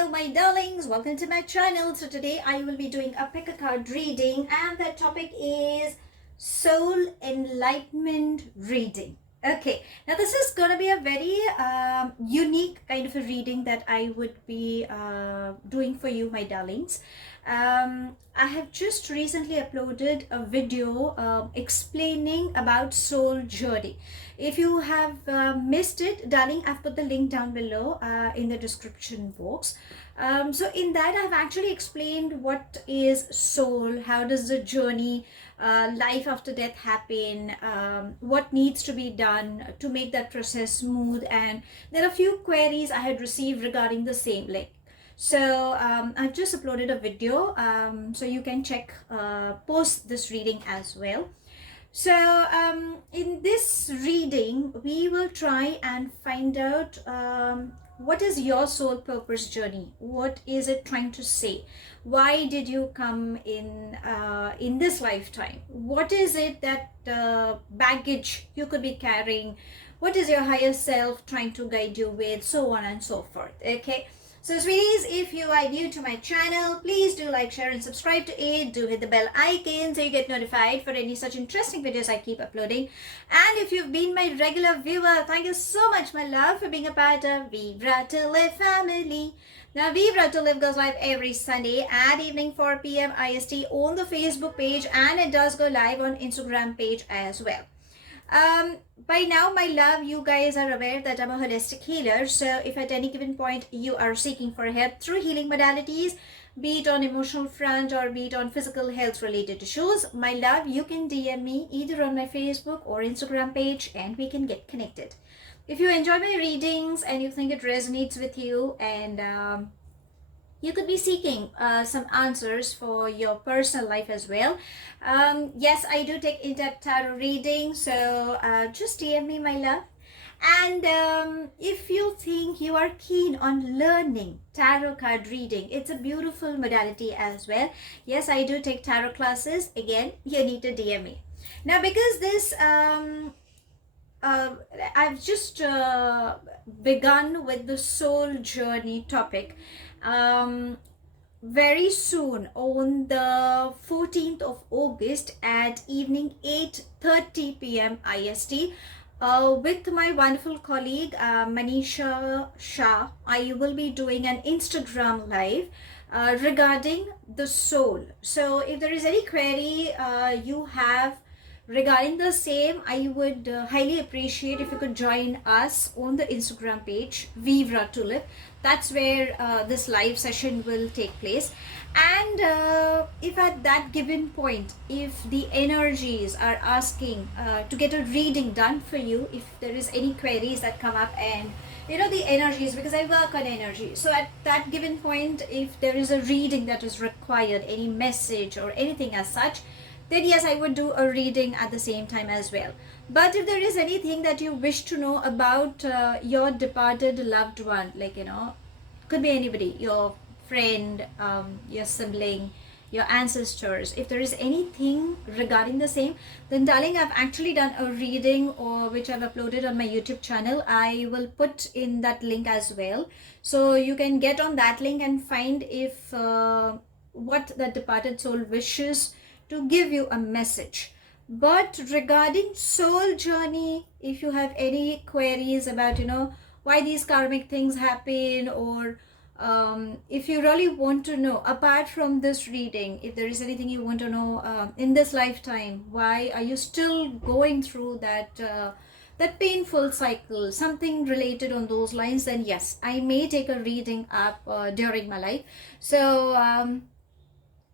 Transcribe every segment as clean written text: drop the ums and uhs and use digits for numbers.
Hello my darlings, welcome to my channel. So today I will be doing a pick a card reading and the topic is Soul Enlightenment Reading. Okay, now this is going to be a very unique kind of a reading that I would be doing for you my darlings. I have just recently uploaded a video explaining about soul journey. If you have missed it, darling, I've put the link down below in the description box. So in that I've actually explained what is soul, how does the journey, life after death happen, what needs to be done to make that process smooth, and there are a few queries I had received regarding the same link. So I've just uploaded a video, so you can check post this reading as well. So in this reading we will try and find out what is your soul purpose journey, what is it trying to say, why did you come in this lifetime, what is it that baggage you could be carrying, what is your higher self trying to guide you with, so on and so forth. Okay, so sweeties, if you are new to my channel, please do like, share and subscribe to it. Do hit the bell icon so you get notified for any such interesting videos I keep uploading. And if you've been my regular viewer, thank you so much my love for being a part of Vibra to Live family. Now Vibra to Live goes live every Sunday at evening 4 p.m. IST on the Facebook page, and it does go live on Instagram page as well. By now my love, you guys are aware that I'm a holistic healer. So if at any given point you are seeking for help through healing modalities, be it on emotional front or be it on physical health related issues, my love, you can DM me either on my Facebook or Instagram page and we can get connected. If you enjoy my readings and you think it resonates with you, and you could be seeking some answers for your personal life as well. Yes, I do take in-depth tarot reading, so just DM me my love. And if you think you are keen on learning tarot card reading, it's a beautiful modality as well. Yes, I do take tarot classes. Again, you need to DM me. Now because this I've just begun with the soul journey topic. Very soon on the 14th of August at evening 8:30 p.m. IST, with my wonderful colleague Manisha Shah, I will be doing an Instagram live regarding the soul. So if there is any query you have regarding the same, I would highly appreciate if you could join us on the Instagram page Vibra to Live. That's where this live session will take place. And if at that given point, if the energies are asking to get a reading done for you, if there is any queries that come up, and you know the energies, because I work on energy, so at that given point, if there is a reading that is required, any message or anything as such, then yes, I would do a reading at the same time as well. But if there is anything that you wish to know about your departed loved one, like, you know, could be anybody, your friend, your sibling, your ancestors, if there is anything regarding the same, then darling, I've actually done a reading or which I've uploaded on my YouTube channel. I will put in that link as well, so you can get on that link and find if what the departed soul wishes to give you a message. But regarding soul journey, if you have any queries about, you know, why these karmic things happen, or if you really want to know, apart from this reading, if there is anything you want to know in this lifetime, why are you still going through that that painful cycle, something related on those lines, then yes, I may take a reading up during my life. So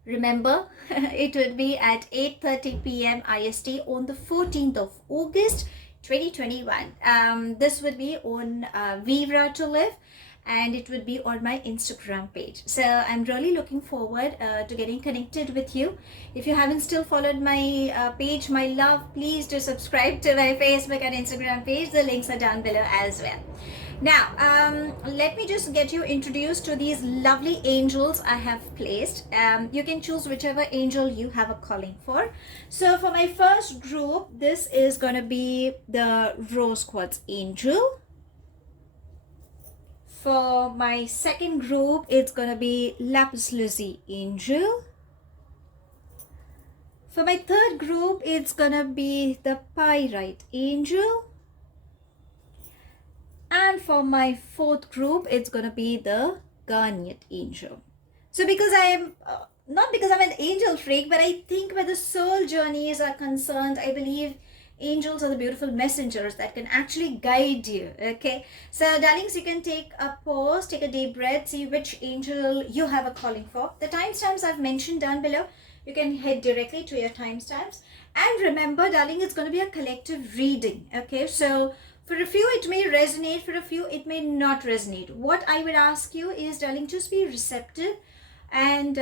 remember, it would be at 8:30 p.m. IST on the 14th of August 2021. This would be on Vibra to Live, and it would be on my Instagram page. So I'm really looking forward to getting connected with you. If you haven't still followed my page, my love, please do subscribe to my Facebook and Instagram page. The links are down below as well. Now, let me just get you introduced to these lovely angels I have placed. You can choose whichever angel you have a calling for. So for my first group, this is going to be the Rose Quartz Angel. For my second group, it's going to be Lapusluzi Angel. For my third group, it's going to be the Pyrite Angel. And for my fourth group, it's going to be the Garnite Angel. So because I am, not because I'm an angel freak, but I think where the soul journeys are concerned, I believe angels are the beautiful messengers that can actually guide you. Okay, so darlings, you can take a pause, take a deep breath, see which angel you have a calling for. The timestamps I've mentioned down below, you can head directly to your timestamps. And remember, darling, it's going to be a collective reading. Okay, so for a few it may resonate, for a few it may not resonate. What I would ask you is, darling, just be receptive, and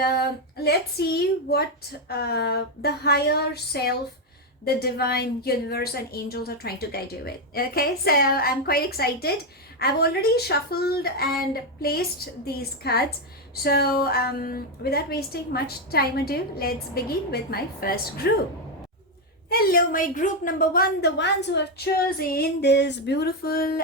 let's see what the higher self, the divine universe and angels are trying to guide you with. Okay, so I'm quite excited. I've already shuffled and placed these cards. So without wasting much time ado, let's begin with my first group. Hello, my group number one, the ones who have chosen this beautiful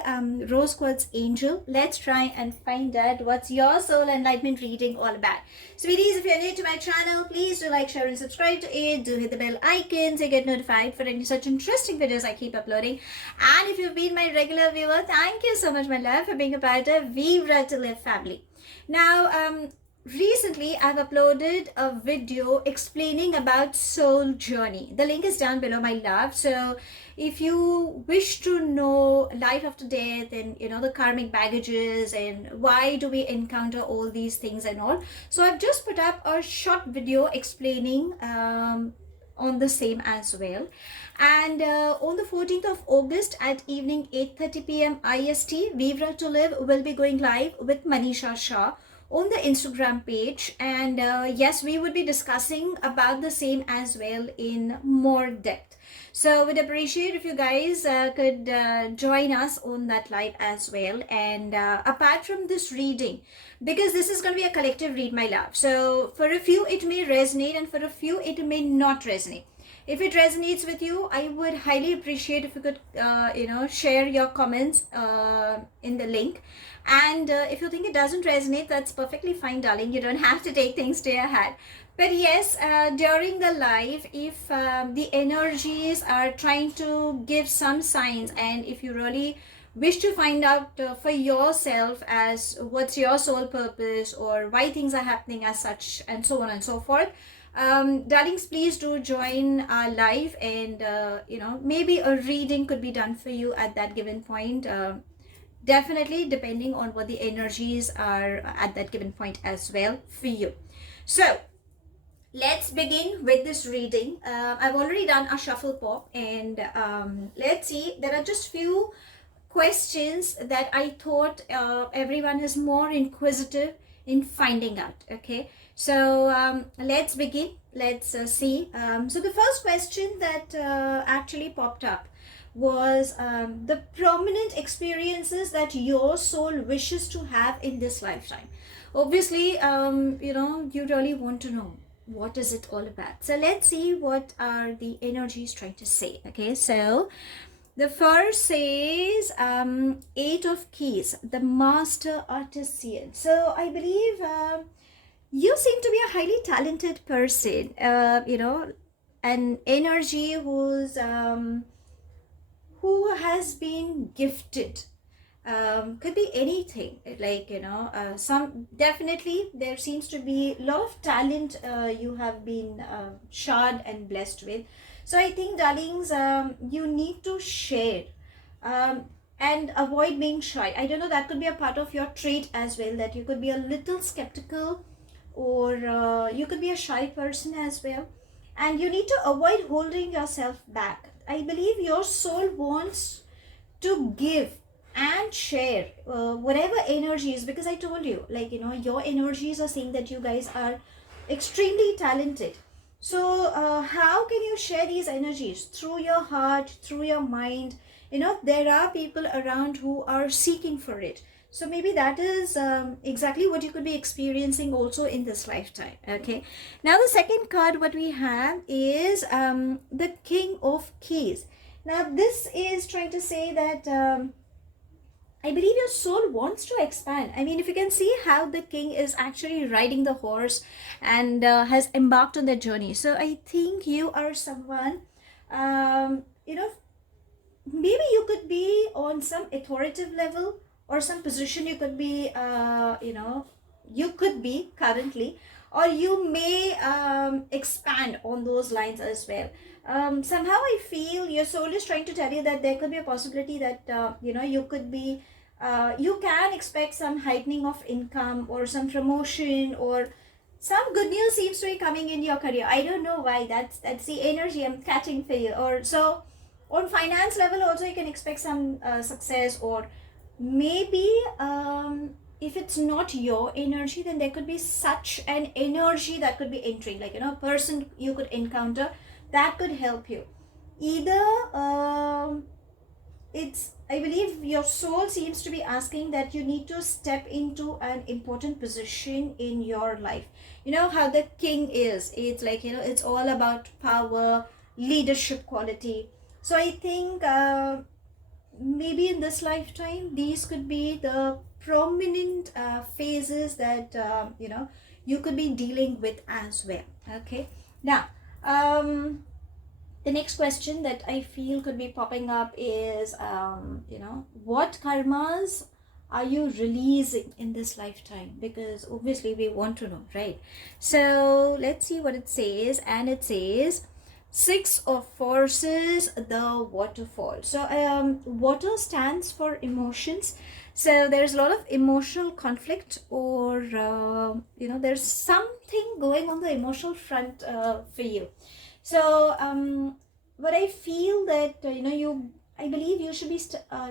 rose quartz angel. Let's try and find out what's your soul enlightenment reading all about. Sweeties, if you're new to my channel, please do like, share and subscribe to it. Do hit the bell icon so you get notified for any such interesting videos I keep uploading. And if you've been my regular viewer, thank you so much, my love, for being a part of Vibra to Live family. Now, recently I've uploaded a video explaining about soul journey. The link is down below, my love. So if you wish to know life after death and the karmic baggages and why do we encounter all these things and all, so I've just put up a short video explaining on the same as well. And on the 14th of August at evening 8:30 p.m. IST, Vibra to Live will be going live with Manisha Shah on the Instagram page, and yes, we would be discussing about the same as well in more depth. So would appreciate if you guys could join us on that live as well. And apart from this reading, because this is going to be a collective read, my love, so for a few it may resonate and for a few it may not resonate. If it resonates with you, I would highly appreciate if you could share your comments in the link. And if you think it doesn't resonate, that's perfectly fine, darling. You don't have to take things to your head. But yes, during the live, if the energies are trying to give some signs, and if you really wish to find out for yourself as what's your soul purpose or why things are happening as such and so on and so forth, darlings, please do join our live, and maybe a reading could be done for you at that given point. Definitely depending on what the energies are at that given point as well for you. So let's begin with this reading. I've already done a shuffle pop, and let's see, there are just few questions that I thought everyone is more inquisitive in finding out. Okay, so let's begin. Let's see. So the first question that actually popped up was the prominent experiences that your soul wishes to have in this lifetime. Obviously, you really want to know what is it all about. So let's see what are the energies trying to say. Okay, so the first says 8 of Keys, the Master Artisan. So I believe you seem to be a highly talented person, an energy who has been gifted. Could be anything, like some, definitely there seems to be a lot of talent you have been shard and blessed with. So I think, darlings, you need to share and avoid being shy. I don't know, that could be a part of your trait as well, that you could be a little skeptical, or you could be a shy person as well, and you need to avoid holding yourself back. I believe your soul wants to give and share whatever energies, because I told you, like, your energies are saying that you guys are extremely talented. So how can you share these energies? Through your heart, through your mind. There are people around who are seeking for it. So maybe that is exactly what you could be experiencing also in this lifetime. Okay, now the second card what we have is the King of Keys. Now this is trying to say that I believe your soul wants to expand. I mean, if you can see how the king is actually riding the horse and has embarked on their journey. So I think you are someone, you know, maybe you could be on some authoritative level or some position you could be, you could be currently, or you may expand on those lines as well. Somehow I feel your soul is trying to tell you that there could be a possibility that, you could be, you can expect some heightening of income or some promotion, or some good news seems to be coming in your career. I don't know why. That's the energy I'm catching for you. Or so on finance level also you can expect some success, or maybe if it's not your energy, then there could be such an energy that could be entering, like a person you could encounter that could help you. Either it's, I believe your soul seems to be asking that you need to step into an important position in your life. You know how the king is, it's like, it's all about power, leadership quality. So I think maybe in this lifetime these could be the prominent phases that you could be dealing with as well. Okay, now the next question that I feel could be popping up is, what karmas are you releasing in this lifetime? Because obviously we want to know, right? So let's see what it says. And it says, Six of Forces, the waterfall. So water stands for emotions. So there's a lot of emotional conflict, or there's something going on the emotional front for you. So but I feel that I believe you should be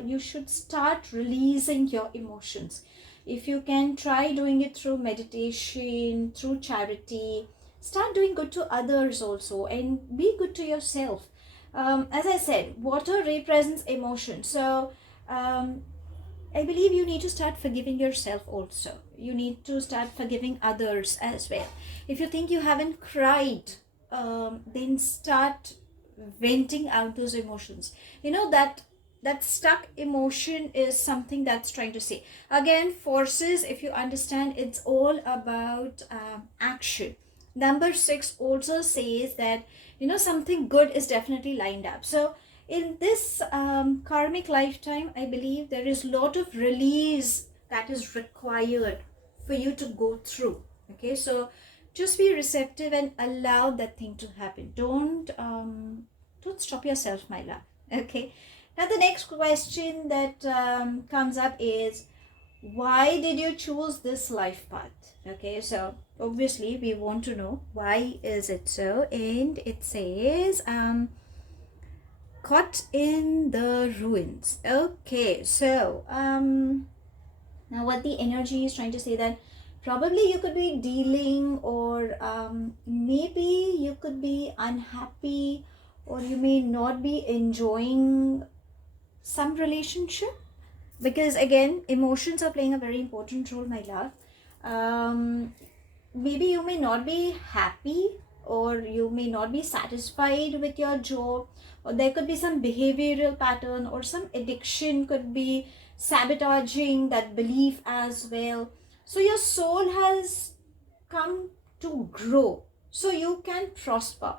you should start releasing your emotions. If you can, try doing it through meditation, through charity. Start doing good to others also, and be good to yourself. As I said, water represents emotion. So I believe you need to start forgiving yourself also. You need to start forgiving others as well. If you think you haven't cried, then start venting out those emotions. That stuck emotion is something that's trying to say. Again, forces, if you understand, it's all about action. Number 6 also says that something good is definitely lined up. So in this karmic lifetime, I believe there is a lot of release that is required for you to go through. Okay, so just be receptive and allow that thing to happen. Don't stop yourself, my love. Okay, now the next question that comes up is, why did you choose this life path? Okay, so obviously we want to know why is it so. And it says caught in the ruins. Okay, so now what the energy is trying to say, that probably you could be dealing, or maybe you could be unhappy, or you may not be enjoying some relationship, because again emotions are playing a very important role, my love. Maybe you may not be happy, or you may not be satisfied with your job, or there could be some behavioral pattern, or some addiction could be sabotaging that belief as well. So your soul has come to grow so you can prosper.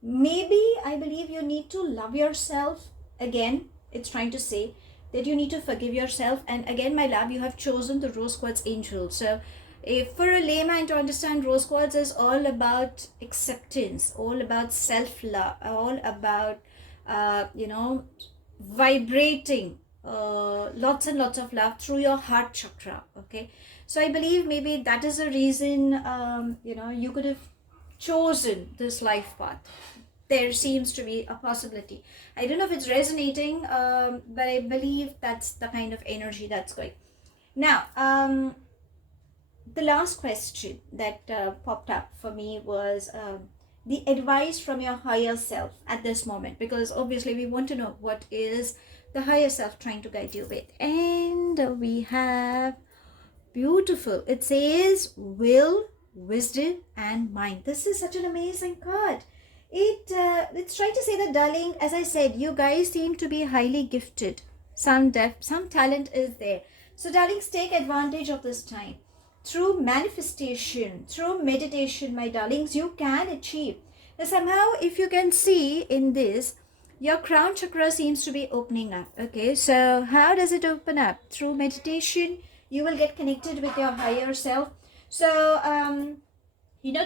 Maybe I believe you need to love yourself. Again, it's trying to say that you need to forgive yourself. And again, my love, you have chosen the Rose Quartz Angel. So if for a layman to understand, Rose Quartz is all about acceptance, all about self-love, all about vibrating lots and lots of love through your heart chakra. Okay, so I believe maybe that is the reason you could have chosen this life path. There seems to be a possibility. I don't know if it's resonating, but I believe that's the kind of energy that's going. Now, the last question that popped up for me was the advice from your higher self at this moment, because obviously we want to know what is the higher self trying to guide you with. And we have beautiful. It says will, wisdom, and mind. This is such an amazing card. It's trying to say that, darling, as I said, you guys seem to be highly gifted. some depth, some talent is there. So darlings, take advantage of this time. Through manifestation, through meditation, my darlings, you can achieve. Now somehow, if you can see in this, your crown chakra seems to be opening up. Okay, so how does it open up? Through meditation, you will get connected with your higher self. So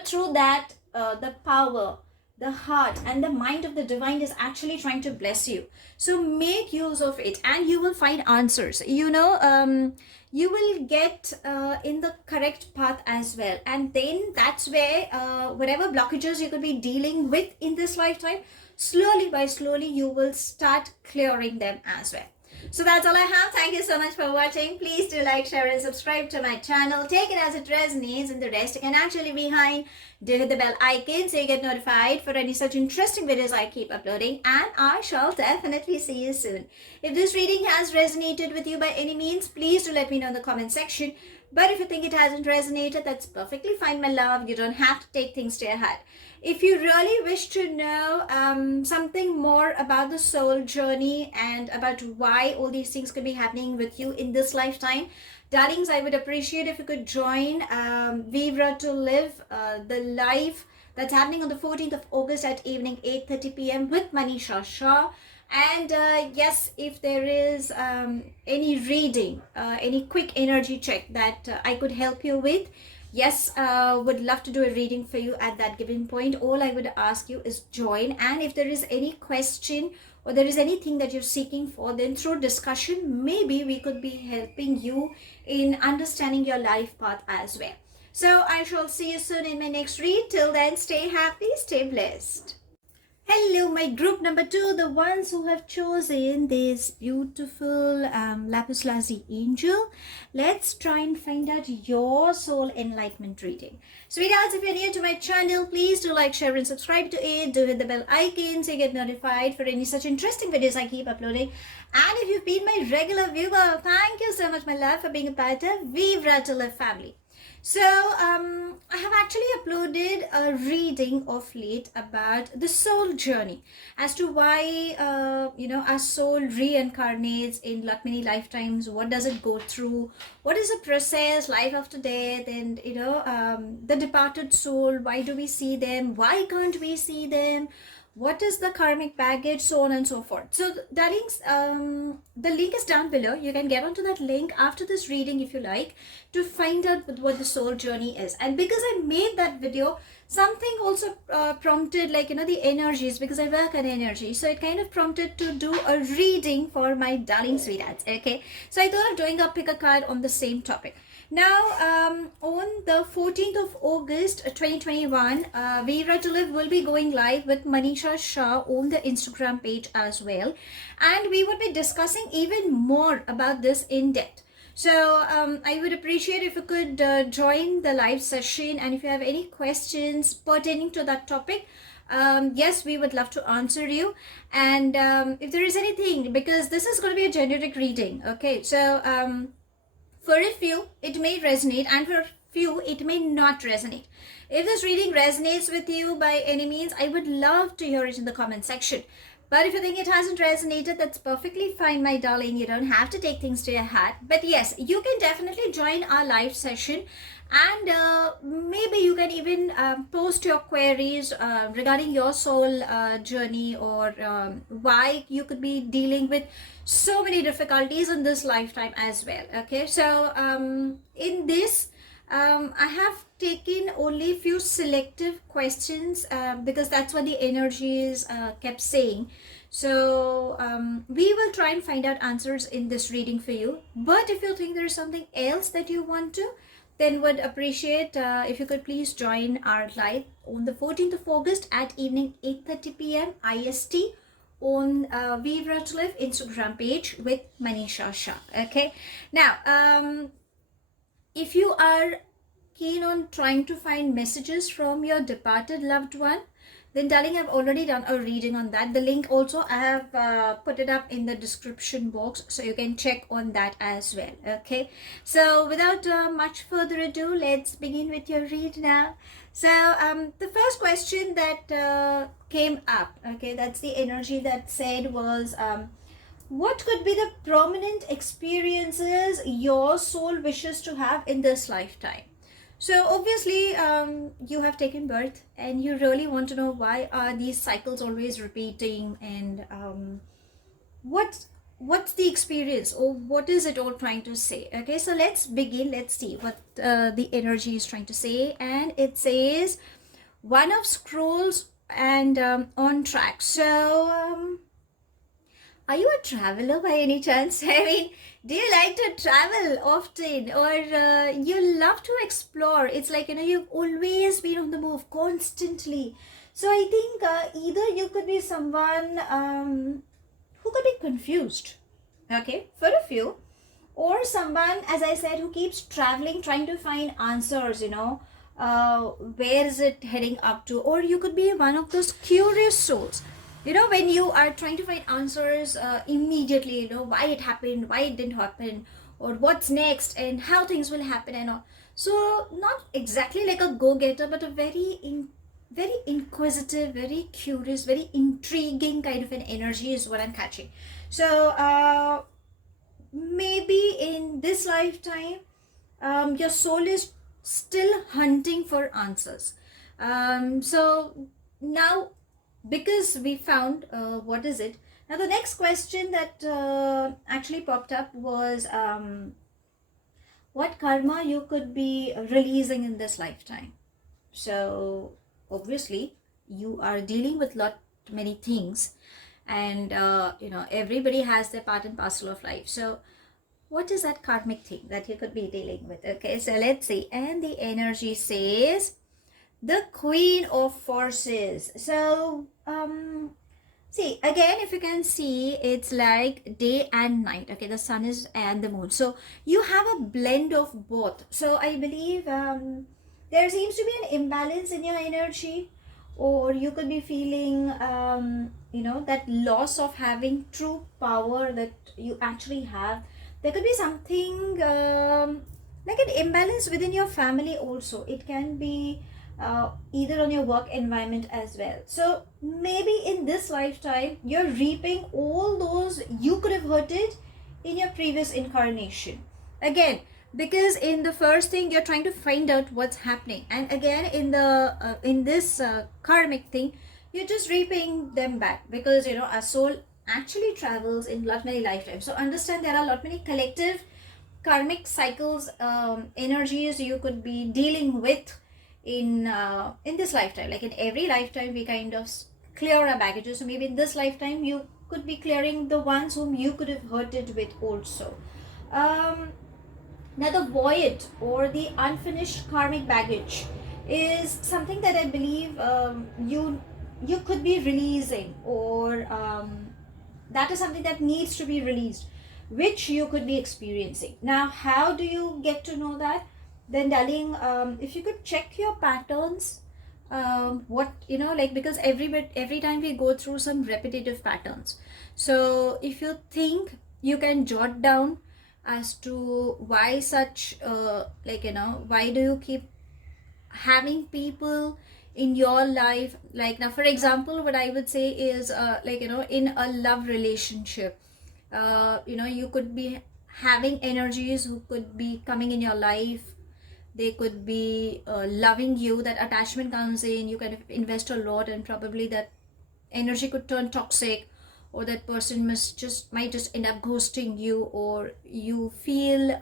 through that, the power, the heart and the mind of the divine is actually trying to bless you. So make use of it and you will find answers. You will get in the correct path as well, and then that's where whatever blockages you could be dealing with in this lifetime, slowly by slowly you will start clearing them as well. So that's all I have. Thank you so much for watching. Please do like, share and subscribe to my channel. Take it as it resonates, and the rest you can actually behind. Do hit the bell icon so you get notified for any such interesting videos I keep uploading, and I shall definitely see you soon. If this reading has resonated with you by any means, please do let me know in the comment section. But if you think it hasn't resonated, that's perfectly fine, my love. You don't have to take things to your heart. If you really wish to know something more about the soul journey and about why all these things could be happening with you in this lifetime, darlings, I would appreciate if you could join Vibra to Live, the live that's happening on the 14th of August at evening 8:30 p.m. with Manisha Shah. And yes, if there is any reading, any quick energy check that I could help you with, yes, would love to do a reading for you at that given point. All I would ask you is join, and if there is any question or there is anything that you're seeking for, then through discussion, maybe we could be helping you in understanding your life path as well. So I shall see you soon in my next read. Till then, stay happy, stay blessed. Hello, my group number 2, the ones who have chosen this beautiful Lapusluzi Angel. Let's try and find out your soul enlightenment reading. Sweethearts, if you're new to my channel, please do like, share and subscribe to it. Do hit the bell icon so you get notified for any such interesting videos I keep uploading. And if you've been my regular viewer, thank you so much, my love, for being a part of Vibra to Live family. So I have actually uploaded a reading of late about the soul journey, as to why our soul reincarnates in many lifetimes. What does it go through? What is the process, life after death, and the departed soul? Why do we see them? Why can't we see them? What is the karmic baggage, so on and so forth. So darlings, the link is down below. You can get onto that link after this reading if you like, to find out what the soul journey is. And because I made that video, something also prompted, the energies, because I work on energy, so it kind of prompted to do a reading for my darling sweethearts. Okay, so I thought of doing a pick a card on the same topic. Now, on the 14th of August 2021, Vibra to Live will be going live with Manisha Shah on the Instagram page as well. And we would be discussing even more about this in depth. So I would appreciate if you could join the live session. And if you have any questions pertaining to that topic, yes, we would love to answer you. And if there is anything, because this is going to be a generic reading. Okay, so for a few, it may resonate, and for a few, it may not resonate. If this reading resonates with you by any means, I would love to hear it in the comment section. But if you think it hasn't resonated, that's perfectly fine, my darling. You don't have to take things to your heart. But yes, you can definitely join our live session, and maybe you can even post your queries regarding your soul journey, or why you could be dealing with so many difficulties in this lifetime as well. Okay, so in this I have taken only few selective questions because that's what the energies kept saying. So we will try and find out answers in this reading for you. But if you think there is something else that you want to, then would appreciate if you could please join our live on the 14th of August at evening 8:30 p.m. IST on Vibra to Live Instagram page with Manisha Shah. Okay, now if you are keen on trying to find messages from your departed loved one, then darling, I've already done a reading on that. The link also I have put it up in the description box, so you can check on that as well. Okay, so without much further ado, let's begin with your read now. So the first question that came up, okay, that's the energy that said was, What could be the prominent experiences your soul wishes to have in this lifetime? So obviously, you have taken birth and you really want to know why are these cycles always repeating, and what's the experience, or what is it all trying to say? Okay, so let's begin. Let's see what the energy is trying to say. And it says one of scrolls and on track. So are you a traveler by any chance? I mean, do you like to travel often, or you love to explore? It's like, you've always been on the move constantly. So I think either you could be someone who could be confused, okay, for a few, or someone, as I said, who keeps traveling, trying to find answers, where is it heading up to? Or you could be one of those curious souls, when you are trying to find answers immediately, why it happened, why it didn't happen, or what's next, and how things will happen and all. So not exactly like a go-getter, but a very inquisitive, very curious, very intriguing kind of an energy is what I'm catching. So maybe in this lifetime, your soul is still hunting for answers. So now, because we found what is it, now the next question that actually popped up was what karma you could be releasing in this lifetime. So obviously you are dealing with lot many things, and everybody has their part and parcel of life. So what is that karmic thing that you could be dealing with? Okay, so let's see. And the energy says the Queen of Forces. So see, again, if you can see, it's like day and night. Okay, the sun is and the moon. So you have a blend of both. So I believe there seems to be an imbalance in your energy, or you could be feeling that loss of having true power that you actually have. There could be something like an imbalance within your family also. It can be either on your work environment as well. So maybe in this lifetime you're reaping all those you could have hurted in your previous incarnation. Again, because in the first thing you're trying to find out what's happening, and again in this karmic thing, you're just reaping them back, because our soul actually travels in lot many lifetimes. So understand there are lot many collective karmic cycles, energies you could be dealing with in this lifetime. Like in every lifetime we kind of clear our baggages. So maybe in this lifetime you could be clearing the ones whom you could have hurted with also. Now the void or the unfinished karmic baggage is something that I believe you could be releasing, or that is something that needs to be released, which you could be experiencing. Now how do you get to know that? Then darling, if you could check your patterns, what like, because every time we go through some repetitive patterns. So if you think, you can jot down as to why such why do you keep having people in your life. Like now, for example, what I would say is in a love relationship, you could be having energies who could be coming in your life. They could be loving you. That attachment comes in, you kind of invest a lot, and probably that energy could turn toxic, or that person might just end up ghosting you, or you feel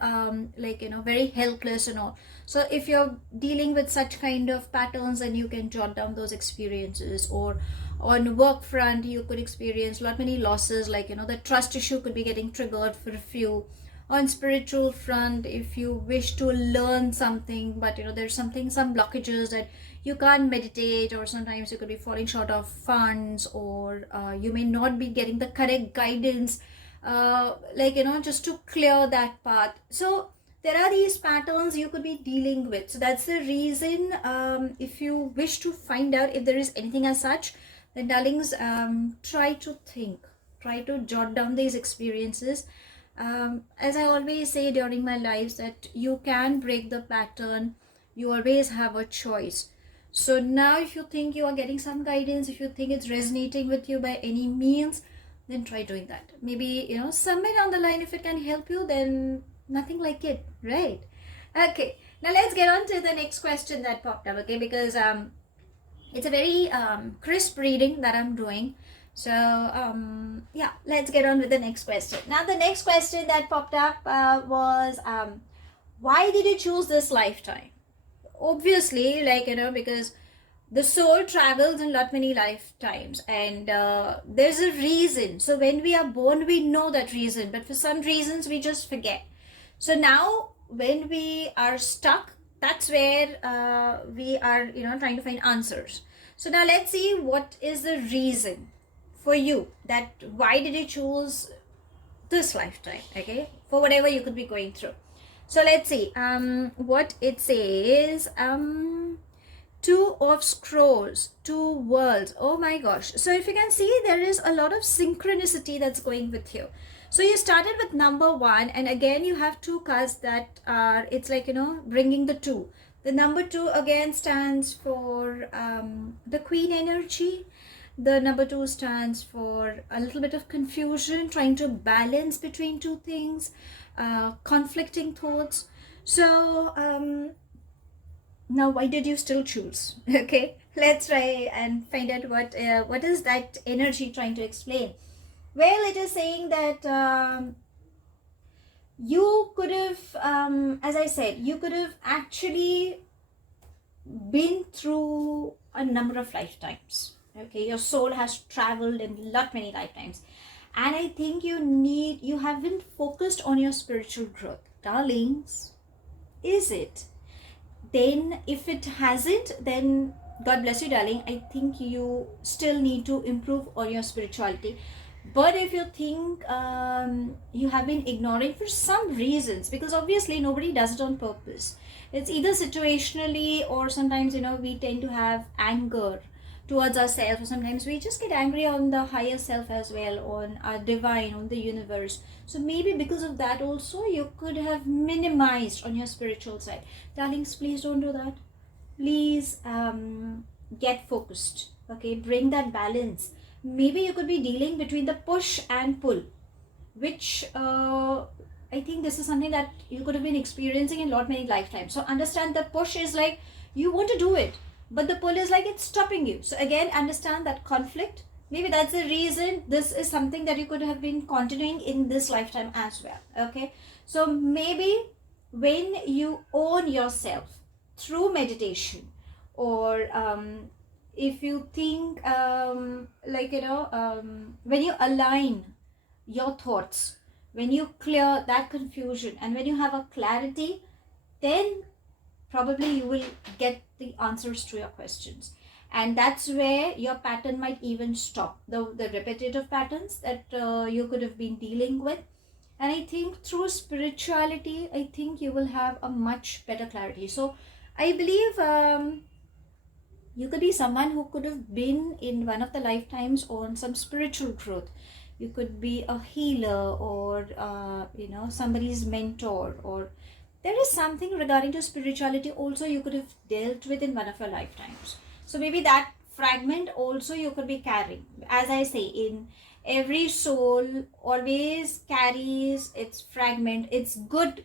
very helpless and all. So if you're dealing with such kind of patterns, then you can jot down those experiences. Or on work front, you could experience lot many losses, like the trust issue could be getting triggered for a few. On spiritual front, if you wish to learn something, but there's some blockages that you can't meditate, or sometimes you could be falling short of funds, or you may not be getting the correct guidance, just to clear that path. So there are these patterns you could be dealing with. So that's the reason, if you wish to find out if there is anything as such, then darlings, try to jot down these experiences. As I always say during my lives, that you can break the pattern. You always have a choice. So now if you think you are getting some guidance, if you think it's resonating with you by any means, then try doing that. Maybe, somewhere down the line, if it can help you, then nothing like it, right? Okay, now let's get on to the next question that popped up, okay? Because it's a very crisp reading that I'm doing. So, yeah, let's get on with the next question. Now, the next question that popped up was, why did you choose this lifetime? Obviously, because the soul travels in lot many lifetimes, and there's a reason. So when we are born, we know that reason, but for some reasons we just forget. So now when we are stuck, that's where we are trying to find answers. So now let's see what is the reason for you, that why did you choose this lifetime, okay, for whatever you could be going through. So let's see what it says. Two of scrolls, two worlds. Oh my gosh. So if you can see, there is a lot of synchronicity that's going with you. So you started with number 1, and again you have 2 cards that are, it's like, bringing the 2. The number 2 again stands for the Queen energy. The number 2 stands for a little bit of confusion, trying to balance between 2 things, conflicting thoughts. So now why did you still choose? Okay, let's try and find out what is that energy trying to explain. Well, it is saying that you could have, as I said, you could have actually been through a number of lifetimes. Okay, your soul has traveled in lot many lifetimes, and I think you haven't focused on your spiritual growth, darlings. Is it? Then if it hasn't, then God bless you, darling. I think you still need to improve on your spirituality. But if you think you have been ignoring for some reasons, because obviously nobody does it on purpose, it's either situationally, or sometimes we tend to have anger towards ourselves, or sometimes we just get angry on the higher self as well, on our divine, on the universe. So maybe because of that also, you could have minimized on your spiritual side. Darlings, please don't do that. Please get focused, okay? Bring that balance. Maybe you could be dealing between the push and pull, which I think this is something that you could have been experiencing in lot many lifetimes. So understand, the push is like you want to do it, but the pull is like it's stopping you. So again, understand that conflict. Maybe that's the reason this is something that you could have been continuing in this lifetime as well. Okay, so maybe when you own yourself through meditation, or if you think when you align your thoughts, when you clear that confusion, and when you have a clarity, then probably you will get the answers to your questions. And that's where your pattern might even stop, the repetitive patterns that you could have been dealing with. And I think through spirituality, I think you will have a much better clarity. So I believe you could be someone who could have been in one of the lifetimes on some spiritual growth. You could be a healer, or somebody's mentor, or there is something regarding to spirituality also you could have dealt with in one of your lifetimes. So maybe that fragment also you could be carrying. As I say, in every soul always carries its fragment, its good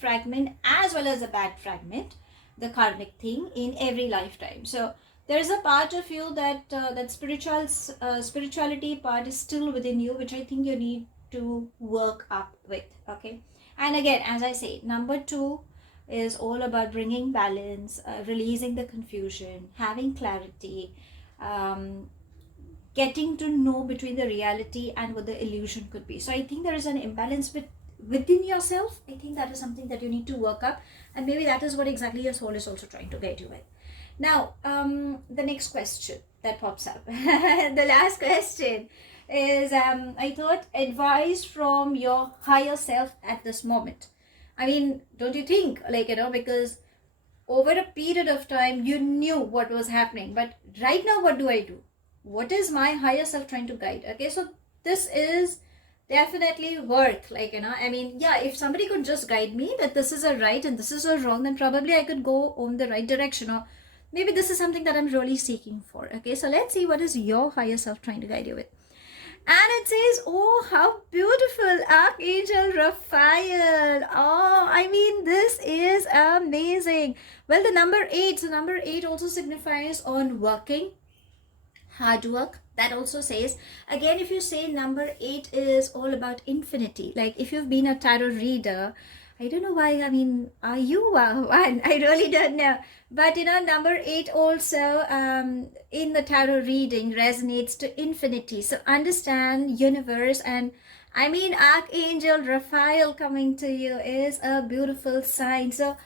fragment as well as a bad fragment, the karmic thing, in every lifetime. So there is a part of you that that spirituality part is still within you, which I think you need to work up with. Okay. And again, as I say, number 2 is all about bringing balance, releasing the confusion, having clarity, getting to know between the reality and what the illusion could be. So I think there is an imbalance within yourself. I think that is something that you need to work up, and maybe that is what exactly your soul is also trying to guide you with. Now, the next question that pops up, the last question is, I thought, advice from your higher self at this moment. I mean, don't you think, because over a period of time you knew what was happening, but right now what do I do? What is my higher self trying to guide? Okay, so this is definitely worth, I mean, yeah, if somebody could just guide me that this is a right and this is a wrong, then probably I could go on the right direction, or maybe this is something that I'm really seeking for. Okay, so let's see what is your higher self trying to guide you with. And it says, oh, how beautiful, Archangel Raphael. Oh, I mean, this is amazing. Well, the number 8, so number 8 also signifies on working, hard work. That also says, again, if you say number 8 is all about infinity, like if you've been a tarot reader, I don't know why, I mean, are you one? I really don't know. But number 8 also in the tarot reading resonates to infinity. So understand universe, and I mean, Archangel Raphael coming to you is a beautiful sign. So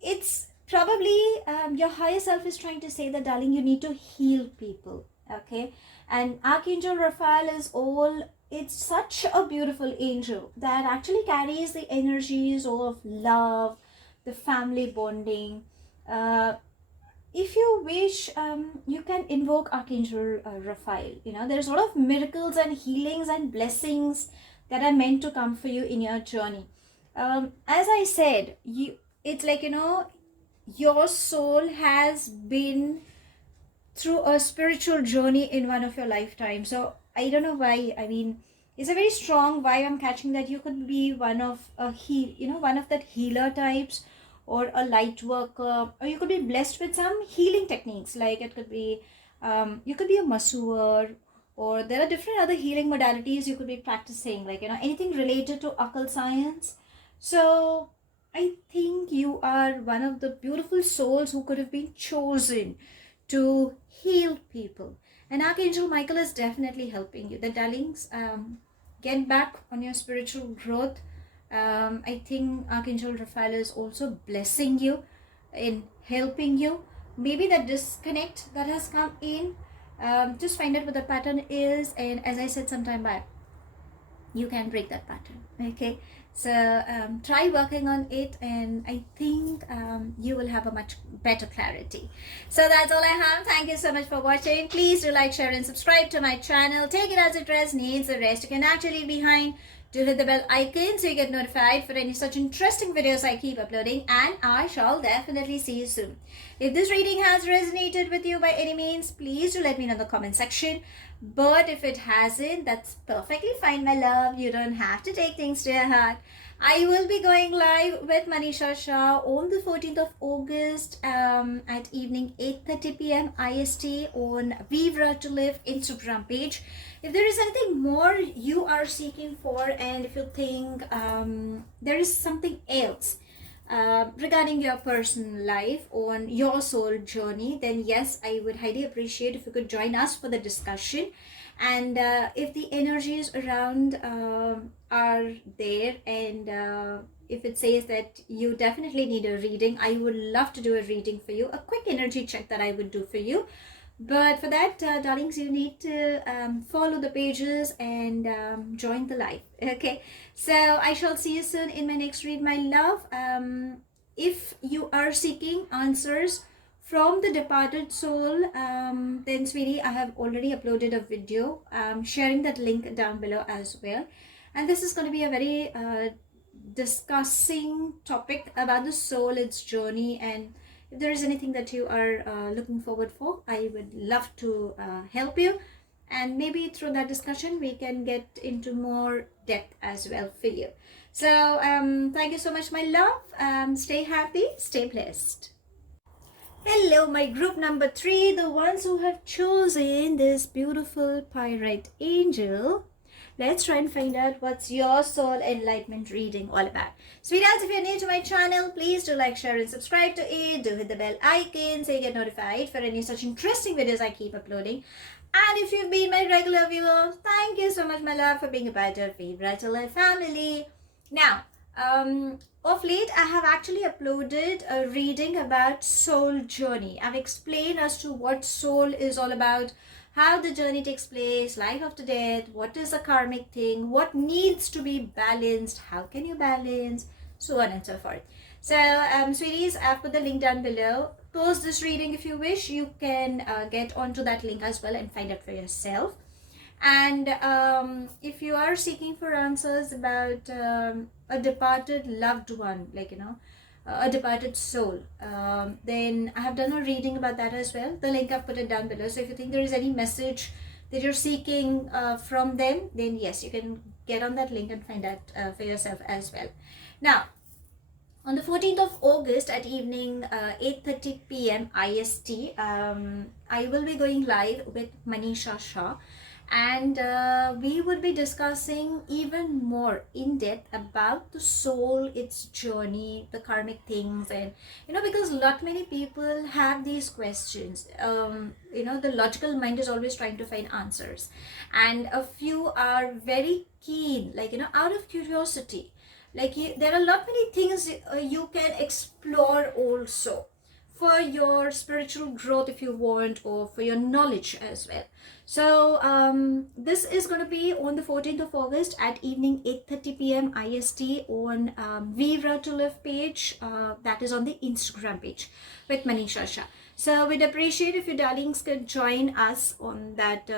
it's probably your higher self is trying to say that, darling, you need to heal people. Okay. And Archangel Raphael is all, it's such a beautiful angel that actually carries the energies of love, the family bonding. If you wish, you can invoke Archangel Raphael. There's a lot of miracles and healings and blessings that are meant to come for you in your journey. As I said, it's like, your soul has been through a spiritual journey in one of your lifetimes. So I don't know why. I mean, it's a very strong vibe I'm catching that you could be one of one of that healer types, or a light worker, or you could be blessed with some healing techniques. Like it could be, you could be a masseur, or there are different other healing modalities you could be practicing, like anything related to occult science. So I think you are one of the beautiful souls who could have been chosen to heal people. And Archangel Michael is definitely helping you. The darlings, get back on your spiritual growth. I think Archangel Raphael is also blessing you in helping you. Maybe that disconnect that has come in, just find out what the pattern is. And as I said some time back, you can break that pattern. Okay. So try working on it, and I think you will have a much better clarity. So that's all I have. Thank you so much for watching. Please do like, share, and subscribe to my channel. Take it as it resonates. The rest you can actually leave behind. Do hit the bell icon so you get notified for any such interesting videos I keep uploading, and I shall definitely see you soon. If this reading has resonated with you by any means, please do let me know in the comment section. But if it hasn't, that's perfectly fine, my love. You don't have to take things to your heart. I will be going live with Manisha Shah on the 14th of August at evening 8:30 p.m. IST on Vivra to Live Instagram page. If there is anything more you are seeking for, and if you think there is something else regarding your personal life on your soul journey, then yes, I would highly appreciate if you could join us for the discussion. And if the energies around are there, and if it says that you definitely need a reading, I would love to do a reading for you, a quick energy check that I would do for you. But for that, darlings, you need to follow the pages and join the live. Okay, so I shall see you soon in my next read, my love. If you are seeking answers from the departed soul, then sweetie, I have already uploaded a video. Sharing that link down below as well. And this is going to be a very discussing topic about the soul, its journey, and if there is anything that you are looking forward for, I would love to help you. And maybe through that discussion, we can get into more depth as well for you. So thank you so much, my love. Stay happy, stay blessed. Hello, my group number 3, the ones who have chosen this beautiful Pyrite Angel. Let's try and find out what's your soul enlightenment reading all about. Sweethearts, if you're new to my channel, please do like, share, and subscribe to it. Do hit the bell icon so you get notified for any such interesting videos I keep uploading. And if you've been my regular viewer, thank you so much, my love, for being a part of Vibratola family. Now, of late, I have actually uploaded a reading about soul journey. I've explained as to what soul is all about, how the journey takes place, life after death, what is a karmic thing, what needs to be balanced, how can you balance, so on and so forth. So, sweeties, I've put the link down below. Pause this reading if you wish. You can get onto that link as well and find out for yourself. And if you are seeking for answers about a departed loved one, like, a departed soul, then I have done a reading about that as well. The link I've put it down below. So if you think there is any message that you're seeking from them, then yes, you can get on that link and find out for yourself as well. Now, on the 14th of August at evening 8:30 p.m. IST, I will be going live with Manisha Shah, and we would be discussing even more in depth about the soul, its journey, the karmic things, and because many people have these questions. The logical mind is always trying to find answers, and a few are very keen, out of curiosity. There are many things you can explore also for your spiritual growth if you want, or for your knowledge as well. So this is going to be on the 14th of August at evening 8:30 p.m. IST on Vivra to Live page, that is on the Instagram page with Manisha Shah. So we'd appreciate if you darlings could join us on that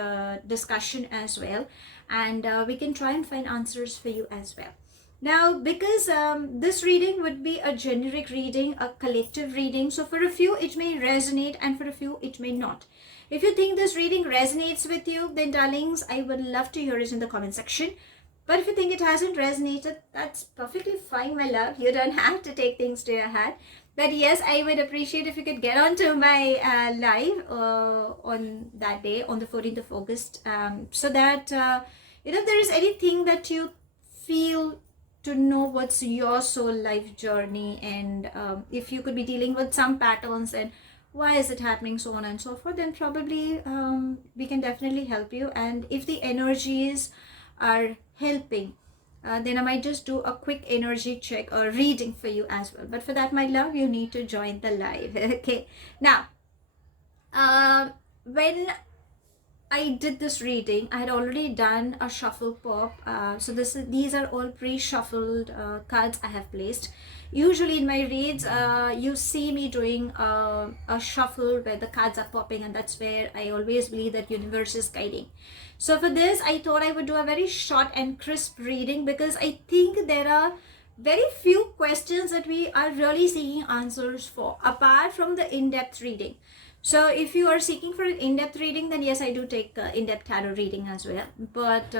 discussion as well, and we can try and find answers for you as well. Now, because this reading would be a generic reading, a collective reading, so for a few it may resonate and for a few it may not. If you think this reading resonates with you, then darlings, I would love to hear it in the comment section. But if you think it hasn't resonated, that's perfectly fine, my love. You don't have to take things to your head. But yes, I would appreciate if you could get onto my live on that day, on the 14th of August, so that, if there is anything that you feel to know what's your soul life journey, and if you could be dealing with some patterns and why is it happening, so on and so forth, then probably we can definitely help you. And if the energies are helping, then I might just do a quick energy check or reading for you as well. But for that, my love, you need to join the live. Okay, now when I did this reading, I had already done a shuffle pop. So these are all pre-shuffled cards I have placed. Usually in my reads, you see me doing a shuffle where the cards are popping, and that's where I always believe that universe is guiding. So for this, I thought I would do a very short and crisp reading, because I think there are very few questions that we are really seeking answers for, apart from the in-depth reading. So if you are seeking for an in-depth reading, then yes, I do take in-depth tarot reading as well. But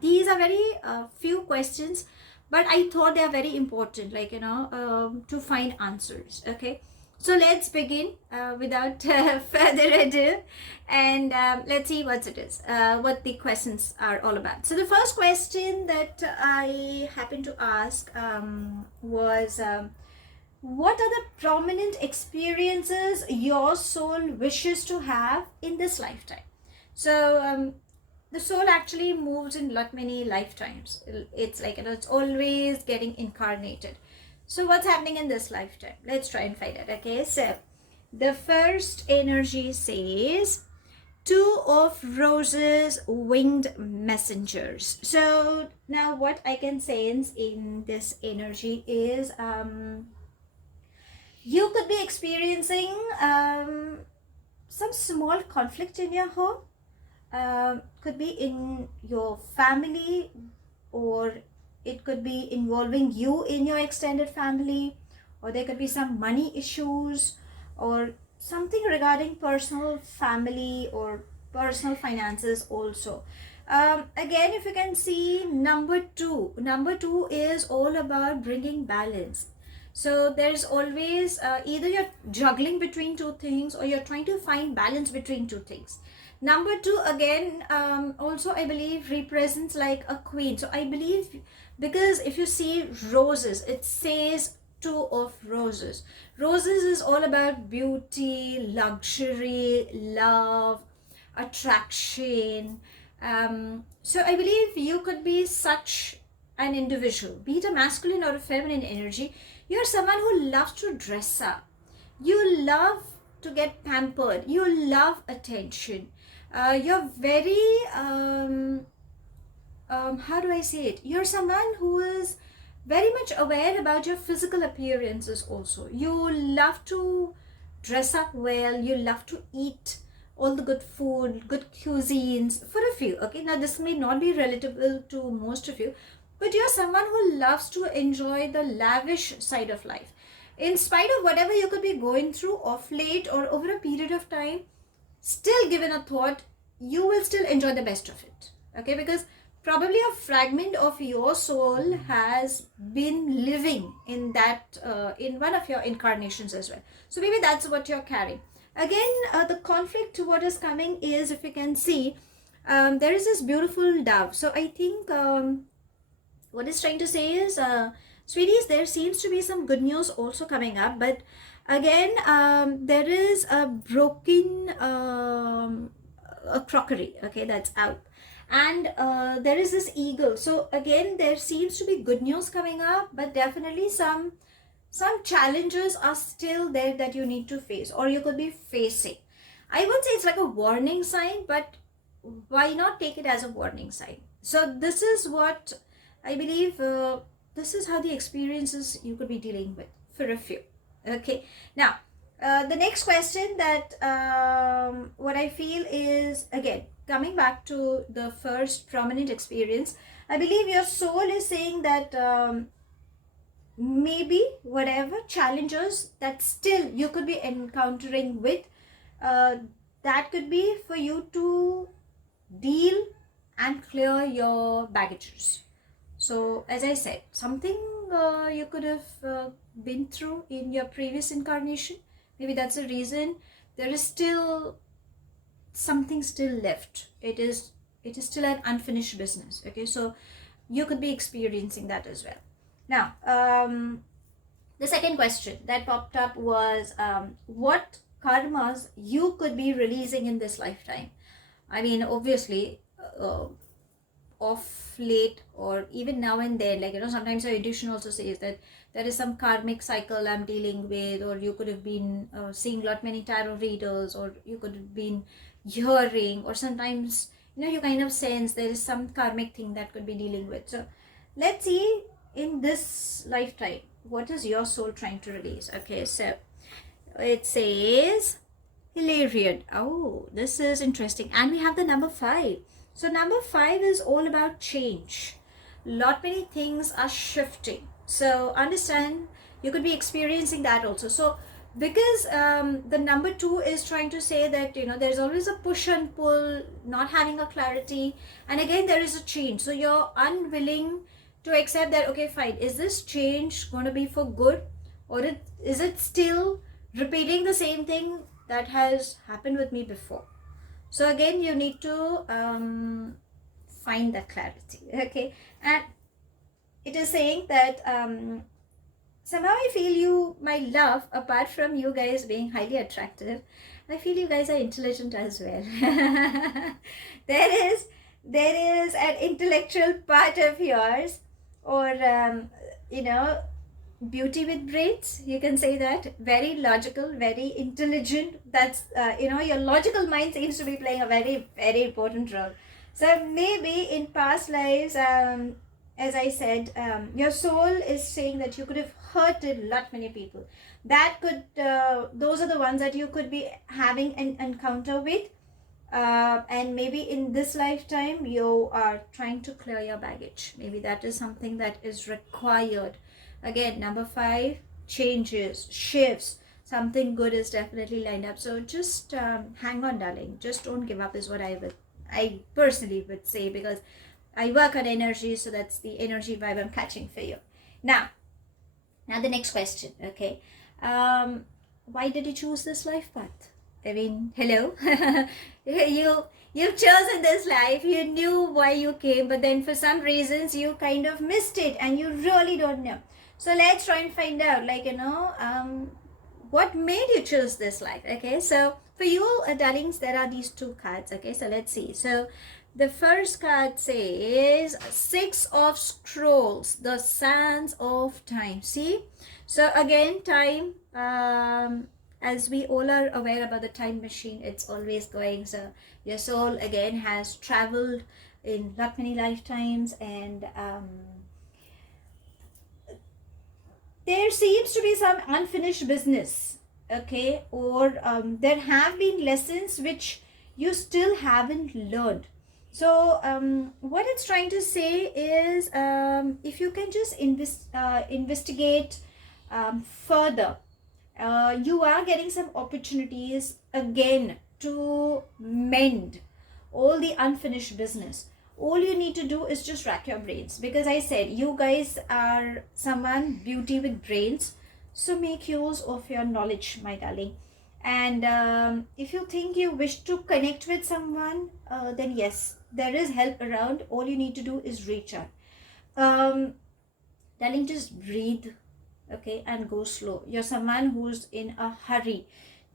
these are very few questions, but I thought they are very important, to find answers. Okay, so let's begin without further ado, and let's see what the questions are all about. So the first question that I happened to ask was, what are the prominent experiences your soul wishes to have in this lifetime? So the soul actually moves in many lifetimes. It's it's always getting incarnated. So what's happening in this lifetime? Let's try and find it. Okay, so the first energy says, Two of Roses, Winged Messengers. So now what I can sense in this energy is you could be experiencing some small conflict in your home. Could be in your family, or it could be involving you in your extended family, or there could be some money issues, or something regarding personal family or personal finances also. Again, if you can see number two is all about bringing balance. So there's always either you're juggling between two things, or you're trying to find balance between two things. Number two, again, also I believe represents like a queen. So I believe, because if you see roses, it says Two of Roses. Roses is all about beauty, luxury, love, attraction. So I believe you could be such an individual, be it a masculine or a feminine energy. You're someone who loves to dress up. You love to get pampered. You love attention. You're very, how do I say it? You're someone who is very much aware about your physical appearances also. You love to dress up well. You love to eat all the good food, good cuisines, for a few. Okay, now this may not be relatable to most of you, but you're someone who loves to enjoy the lavish side of life. In spite of whatever you could be going through of late or over a period of time, still given a thought, you will still enjoy the best of it. Okay, because probably a fragment of your soul has been living in that in one of your incarnations as well. So maybe that's what you're carrying. Again, the conflict to what is coming is, if you can see, there is this beautiful dove. So I think what it's trying to say is, sweeties, there seems to be some good news also coming up, but again, there is a broken a crockery, okay, that's out. And there is this eagle. So again, there seems to be good news coming up, but definitely some challenges are still there that you need to face, or you could be facing. I would say it's like a warning sign, but why not take it as a warning sign? So this is what I believe, this is how the experiences you could be dealing with for a few. Okay, now the next question that what I feel is, again, coming back to the first prominent experience, I believe your soul is saying that maybe whatever challenges that still you could be encountering with, that could be for you to deal and clear your baggages. So as I said, something you could have been through in your previous incarnation, maybe that's the reason there is still something still left. It is still an unfinished business. Okay, so you could be experiencing that as well. Now, the second question that popped up was, what karmas you could be releasing in this lifetime? I mean, obviously, off late, or even now and then, like, sometimes your intuition also says that there is some karmic cycle I'm dealing with, or you could have been seeing many tarot readers, or you could have been hearing, or sometimes you kind of sense there is some karmic thing that could be dealing with. So let's see in this lifetime what is your soul trying to release. Okay, so it says Hilarion. Oh, this is interesting. And we have the number 5. So number 5 is all about change. Many things are shifting. So understand, you could be experiencing that also. So because the number 2 is trying to say that, there's always a push and pull, not having a clarity. And again, there is a change. So you're unwilling to accept that, okay, fine, is this change going to be for good? Or is it still repeating the same thing that has happened with me before? So again, you need to find that clarity. Okay, and it is saying that somehow I feel you, my love, apart from you guys being highly attractive, I feel you guys are intelligent as well. there is an intellectual part of yours, or beauty with braids, you can say that. Very logical, very intelligent. That's your logical mind seems to be playing a very, very important role. So maybe in past lives, as I said, your soul is saying that you could have hurted many people. That could those are the ones that you could be having an encounter with, and maybe in this lifetime you are trying to clear your baggage. Maybe that is something that is required. Again, number 5, changes, shifts. Something good is definitely lined up. So just hang on, darling. Just don't give up is what I personally would say, because I work on energy, so that's the energy vibe I'm catching for you. Now the next question, okay. Why did you choose this life path? I mean, hello. You've chosen this life, you knew why you came, but then for some reasons you kind of missed it and you really don't know. So let's try and find out, what made you choose this life. Okay, so for you, darlings, there are these 2 cards. Okay, so let's see. So the first card says 6 of Scrolls, the Sands of Time. See, so again, time, as we all are aware about the time machine, it's always going. So your soul again has traveled in many lifetimes, and there seems to be some unfinished business, okay, or there have been lessons which you still haven't learned. So what it's trying to say is, if you can just investigate further, you are getting some opportunities again to mend, all the unfinished business. All you need to do is just rack your brains, because I said you guys are someone beauty with brains. So make use of your knowledge, my darling. And if you think you wish to connect with someone, then yes, there is help around. All you need to do is reach out. Darling, just breathe, okay, and go slow. You're someone who's in a hurry,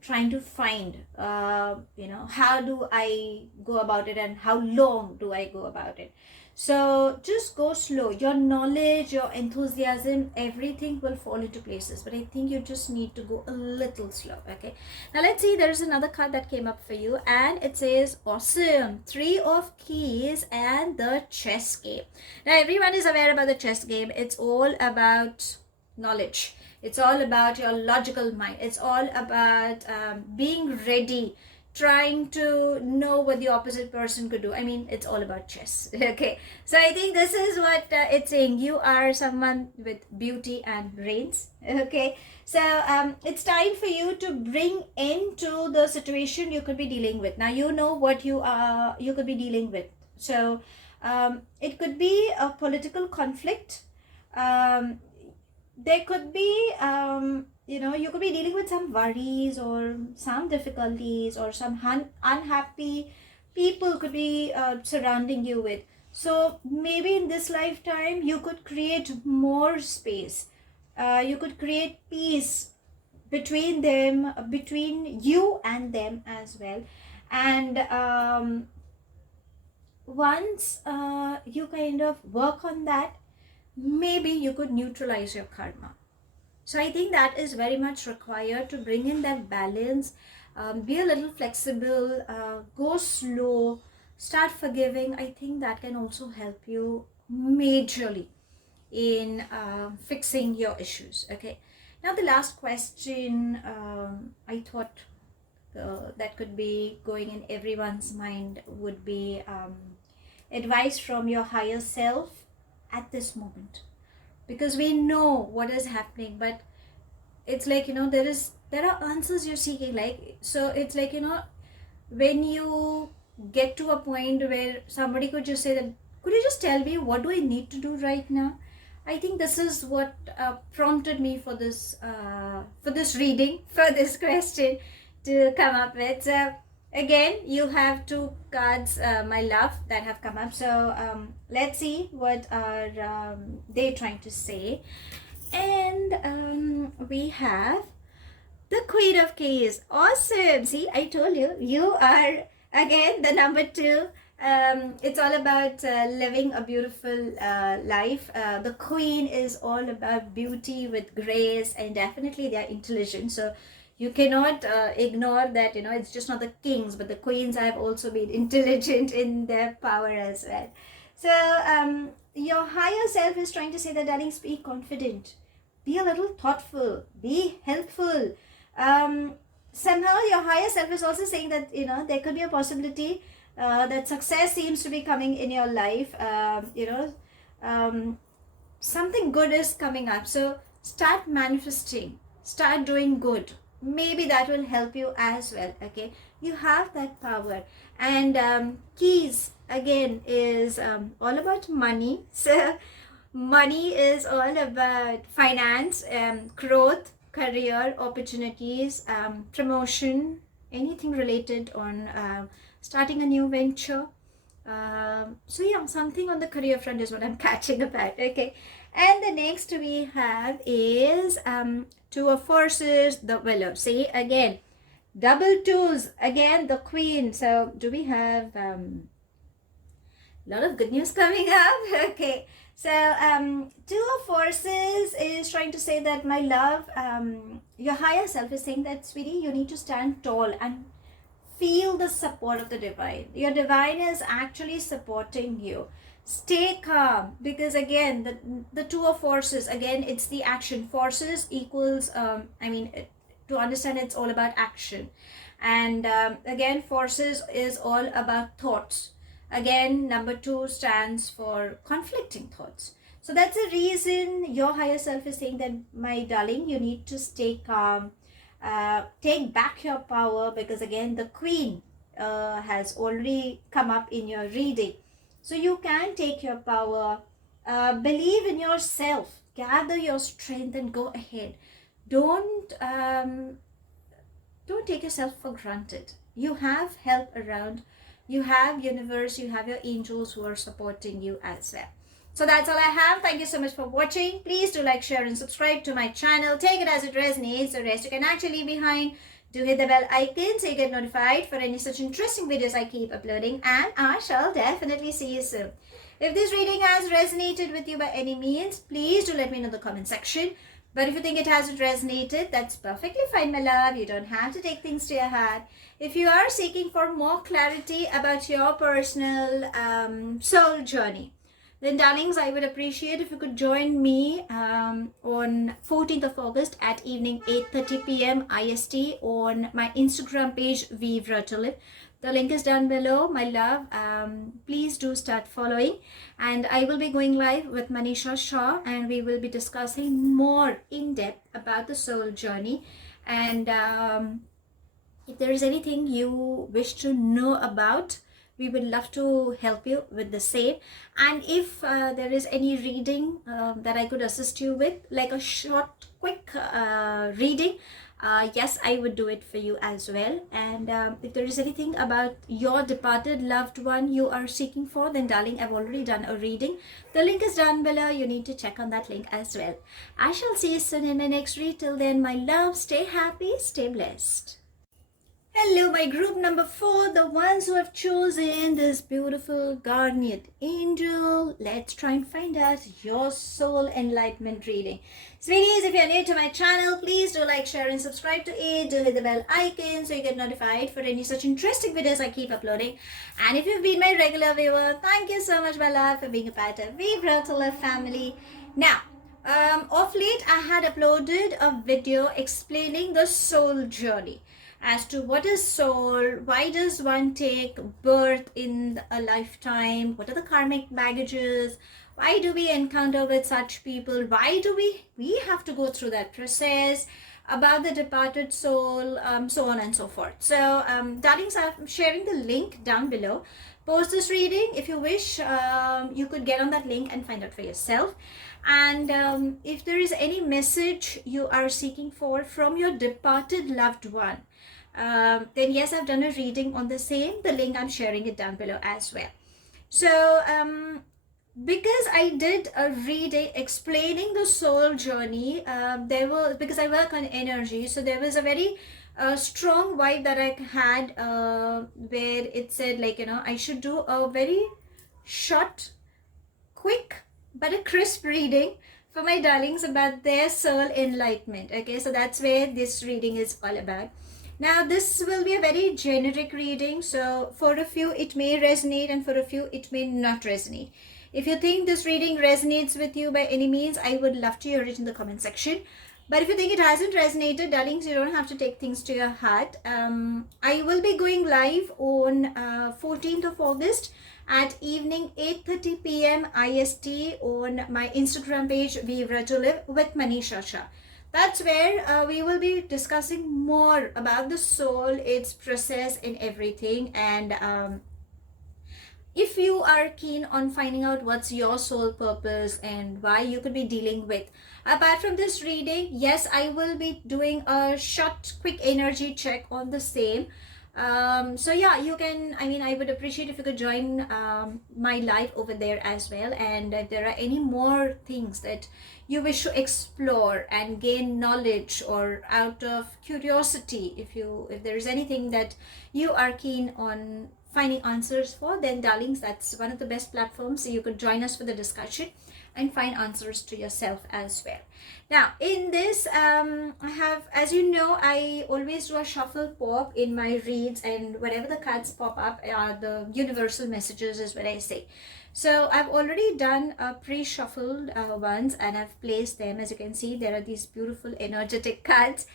trying to find, how do I go about it and how long do I go about it. So just go slow. Your knowledge, your enthusiasm, everything will fall into places. But I think you just need to go a little slow, okay? Now let's see, there's another card that came up for you, and it says, awesome, 3 of Keys and the chess game. Now everyone is aware about the chess game. It's all about knowledge. It's all about your logical mind. It's all about being ready, trying to know what the opposite person could do. I mean, it's all about chess. Okay, so I think this is what it's saying. You are someone with beauty and brains. Okay, so it's time for you to bring into the situation you could be dealing with. Now you know what you could be dealing with. So it could be a political conflict. There could be you could be dealing with some worries or some difficulties, or some unhappy people could be surrounding you with. So maybe in this lifetime you could create more space. You could create peace between them, between you and them as well. And once you kind of work on that, maybe you could neutralize your karma. So I think that is very much required to bring in that balance. Be a little flexible, go slow, start forgiving. I think that can also help you majorly in fixing your issues. Okay, now the last question, I thought that could be going in everyone's mind would be advice from your higher self at this moment, because we know what is happening, but it's like, there are answers you're seeking, like, so it's like, when you get to a point where somebody could just say that, could you just tell me what do I need to do right now? I think this is what prompted me for this reading, for this question to come up with. So again, you have 2 cards, my love, that have come up. So let's see what are they trying to say. And we have the Queen of Keys. Awesome. See, I told you, you are again the number 2. It's all about living a beautiful life. The Queen is all about beauty with grace, and definitely they are intelligent. So you cannot ignore that, it's just not the kings, but the queens have also been intelligent in their power as well. So your higher self is trying to say that, darling, be confident, be a little thoughtful, be helpful. Somehow your higher self is also saying that, there could be a possibility that success seems to be coming in your life. Something good is coming up. So start manifesting, start doing good. Maybe that will help you as well. Okay, you have that power. And keys again is all about money. So money is all about finance, growth, career opportunities, promotion, anything related on starting a new venture. So yeah, something on the career front is what I'm catching about. Okay, and the next we have is 2 of Forces, the Willow. See, again, double 2s, again the Queen. So do we have a lot of good news coming up? Okay, so 2 of Forces is trying to say that, my love, your higher self is saying that, sweetie, you need to stand tall and feel the support of the divine. Your divine is actually supporting you. Stay calm, because again, the 2 of Forces, again, it's the action. Forces equals, to understand, it's all about action. And again, Forces is all about thoughts. Again, number 2 stands for conflicting thoughts. So that's the reason your higher self is saying that, my darling, you need to stay calm, take back your power, because again, the Queen, has already come up in your reading. So you can take your power, believe in yourself, gather your strength and go ahead. Don't take yourself for granted. You have help around. You have universe, you have your angels who are supporting you as well. So that's all I have. Thank you so much for watching. Please do like, share and subscribe to my channel. Take it as it resonates. The rest you can actually leave behind. Do hit the bell icon so you get notified for any such interesting videos I keep uploading, and I shall definitely see you soon. If this reading has resonated with you by any means, please do let me know in the comment section. But if you think it hasn't resonated, that's perfectly fine, my love. You don't have to take things to your heart. If you are seeking for more clarity about your personal soul journey, then darlings, I would appreciate if you could join me on 14th of August at evening 8:30 p.m. IST on my Instagram page, Vivra to Live. The link is down below, my love. Please do start following. And I will be going live with Manisha Shah, and we will be discussing more in depth about the soul journey. And if there is anything you wish to know about, we would love to help you with the same. And if there is any reading that I could assist you with, like a short, quick reading, yes, I would do it for you as well. And if there is anything about your departed loved one you are seeking for, then darling, I've already done a reading. The link is down below. You need to check on that link as well. I shall see you soon in my next read. Till then, my love, stay happy, stay blessed. Hello, my group number 4, the ones who have chosen this beautiful Garnite Angel. Let's try and find out your soul enlightenment reading. Sweeties, if you're new to my channel, please do like, share and subscribe to it. Do hit the bell icon so you get notified for any such interesting videos I keep uploading. And if you've been my regular viewer, thank you so much, my love, for being a part of Vibra to Live family. Now, of late, I had uploaded a video explaining the soul journey, as to what is soul, why does one take birth in a lifetime, what are the karmic baggages, why do we encounter with such people, why do we have to go through that process, about the departed soul, so on and so forth. So darlings, I'm sharing the link down below. Post this reading if you wish. You could get on that link and find out for yourself. And if there is any message you are seeking for from your departed loved one, then yes, I've done a reading on the same. The link, I'm sharing it down below as well. So because I did a reading explaining the soul journey, because I work on energy, so there was a very strong vibe that I had where it said, like, I should do a very short, quick but a crisp reading for my darlings about their soul enlightenment. Okay, so that's where this reading is all about. Now, this will be a very generic reading, so for a few it may resonate and for a few it may not resonate. If you think this reading resonates with you by any means, I would love to hear it in the comment section. But if you think it hasn't resonated, darlings, you don't have to take things to your heart. I will be going live on 14th of August at evening 8:30 p.m. IST on my Instagram page, Vivra to Live with Manisha Shah. That's where we will be discussing more about the soul, its process and everything. And if you are keen on finding out what's your soul purpose and why you could be dealing with, apart from this reading, yes, I will be doing a short, quick energy check on the same. So yeah, you can, I would appreciate if you could join my live over there as well. And if there are any more things that you wish to explore and gain knowledge, or out of curiosity, if there is anything that you are keen on finding answers for, then darlings, that's one of the best platforms. So you could join us for the discussion and find answers to yourself as well. Now, in this, I have, as you know, I always do a shuffle pop in my reads, and wherever the cards pop up are the universal messages, is what I say. So I've already done a pre-shuffled ones, and I've placed them. As you can see, there are these beautiful energetic cards,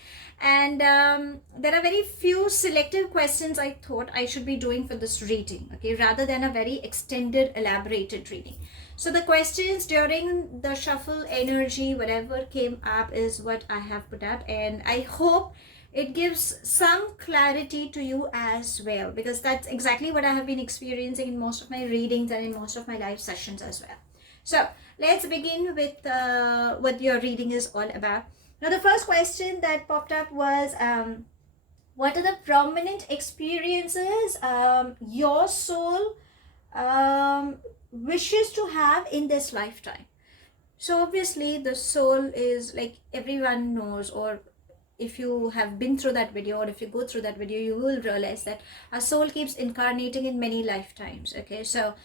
and there are very few selective questions I thought I should be doing for this reading, okay, rather than a very extended, elaborated reading. So the questions during the shuffle energy, whatever came up, is what I have put up, and I hope it gives some clarity to you as well, because that's exactly what I have been experiencing in most of my readings and in most of my live sessions as well. So let's begin with what your reading is all about. Now, the first question that popped up was, what are the prominent experiences your soul wishes to have in this lifetime? So obviously the soul is, like everyone knows, or if you have been through that video, or if you go through that video, you will realize that our soul keeps incarnating in many lifetimes. Okay, so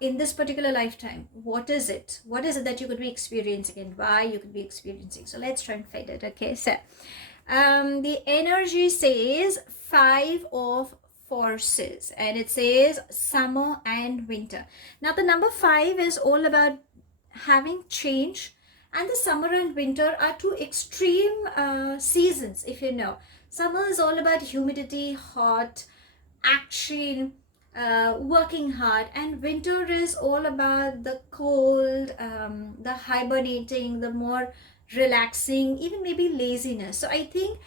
in this particular lifetime, what is it that you could be experiencing, and why you could be experiencing? So let's try and find it. Okay, so the energy says 5 of forces, and it says summer and winter. Now the number 5 is all about having change, and the summer and winter are two extreme seasons. If you know, summer is all about humidity, hot, action, working hard, and winter is all about the cold, the hibernating, the more relaxing, even maybe laziness. So I think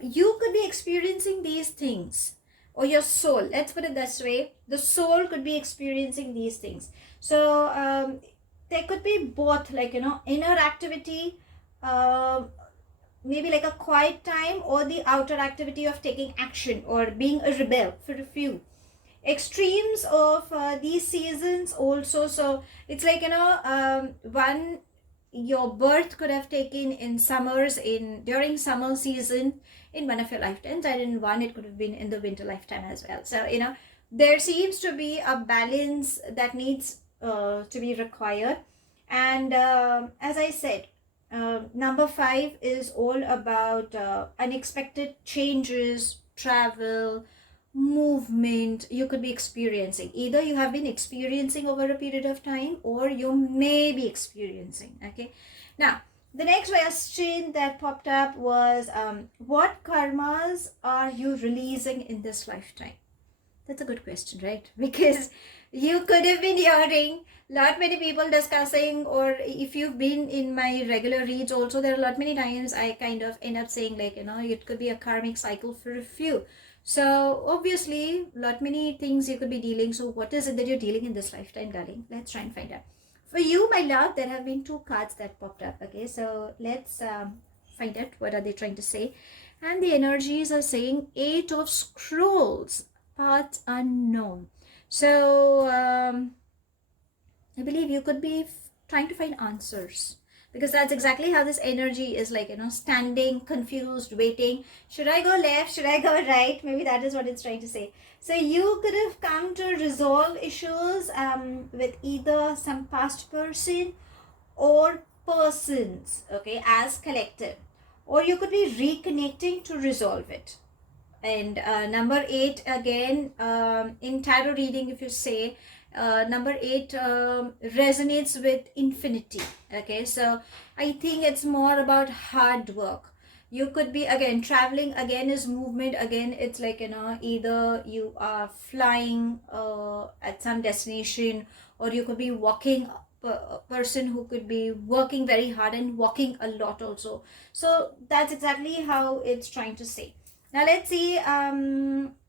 you could be experiencing these things, or your soul, let's put it this way, the soul could be experiencing these things. So there could be both, like, you know, inner activity, maybe like a quiet time, or the outer activity of taking action or being a rebel for a few extremes of these seasons also. So it's like, you know, one, your birth could have taken in summers, in during summer season in one of your lifetimes, and in one it could have been in the winter lifetime as well. So, you know, there seems to be a balance that needs to be required. And as I said, number 5 is all about unexpected changes, travel, movement you could be experiencing. Either you have been experiencing over a period of time, or you may be experiencing. Okay, now the next question that popped up was, what karmas are you releasing in this lifetime? That's a good question, right? Because you could have been hearing lot many people discussing, or if you've been in my regular reads also, there are a lot many times I kind of end up saying, like, you know, it could be a karmic cycle for a few. So obviously lot many things you could be dealing. So what is it that you're dealing in this lifetime, darling? Let's try and find out. For you, my love, there have been 2 cards that popped up. Okay, so let's find out what are they trying to say. And the energies are saying 8 of scrolls, path unknown. So I believe you could be trying to find answers, because that's exactly how this energy is, like, you know, standing confused, waiting. Should I go left? Should I go right? Maybe that is what it's trying to say. So you could have come to resolve issues with either some past person or persons, okay, as collective, or you could be reconnecting to resolve it. And number 8 again, in tarot reading, if you say number 8 resonates with infinity. Okay, so I think it's more about hard work. You could be, again, traveling, again is movement, again it's like, you know, either you are flying at some destination, or you could be walking, a person who could be working very hard and walking a lot also. So that's exactly how it's trying to say. Now let's see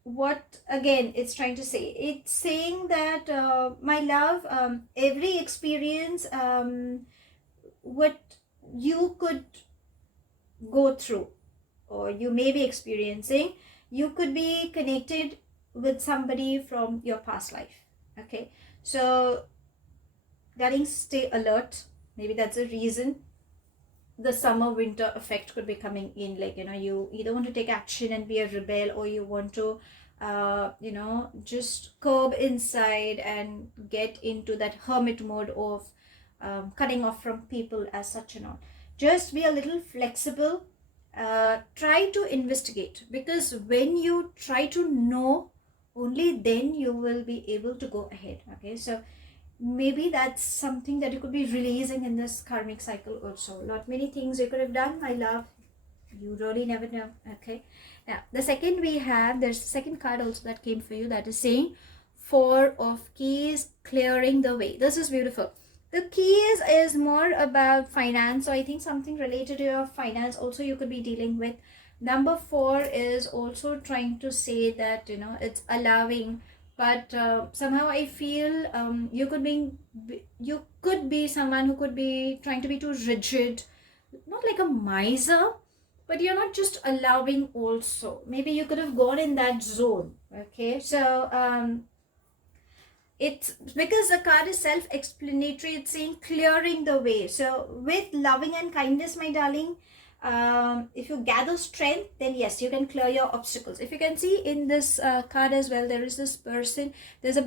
what again it's trying to say. It's saying that, my love, every experience what you could go through, or you may be experiencing, you could be connected with somebody from your past life. Okay, so darling, stay alert. Maybe that's a reason the summer winter effect could be coming in, like, you know, you either want to take action and be a rebel, or you want to you know, just curb inside and get into that hermit mode of cutting off from people as such and all. Just be a little flexible. Try to investigate, because when you try to know, only then you will be able to go ahead. Okay, so maybe that's something that you could be releasing in this karmic cycle also. Lot many things you could have done, my love. You really never know. Okay, now the second we have, there's a second card also that came for you, that is saying 4 of keys, clearing the way. This is beautiful. The keys is more about finance, so I think something related to your finance also you could be dealing with. Number 4 is also trying to say that, you know, it's allowing, but somehow I feel you could be someone who could be trying to be too rigid, not like a miser, but you're not just allowing also. Maybe you could have gone in that zone. Okay, so it's because the card is self-explanatory. It's saying clearing the way. So with loving and kindness, my darling, if you gather strength, then yes, you can clear your obstacles. If you can see in this card as well, there is this person, there's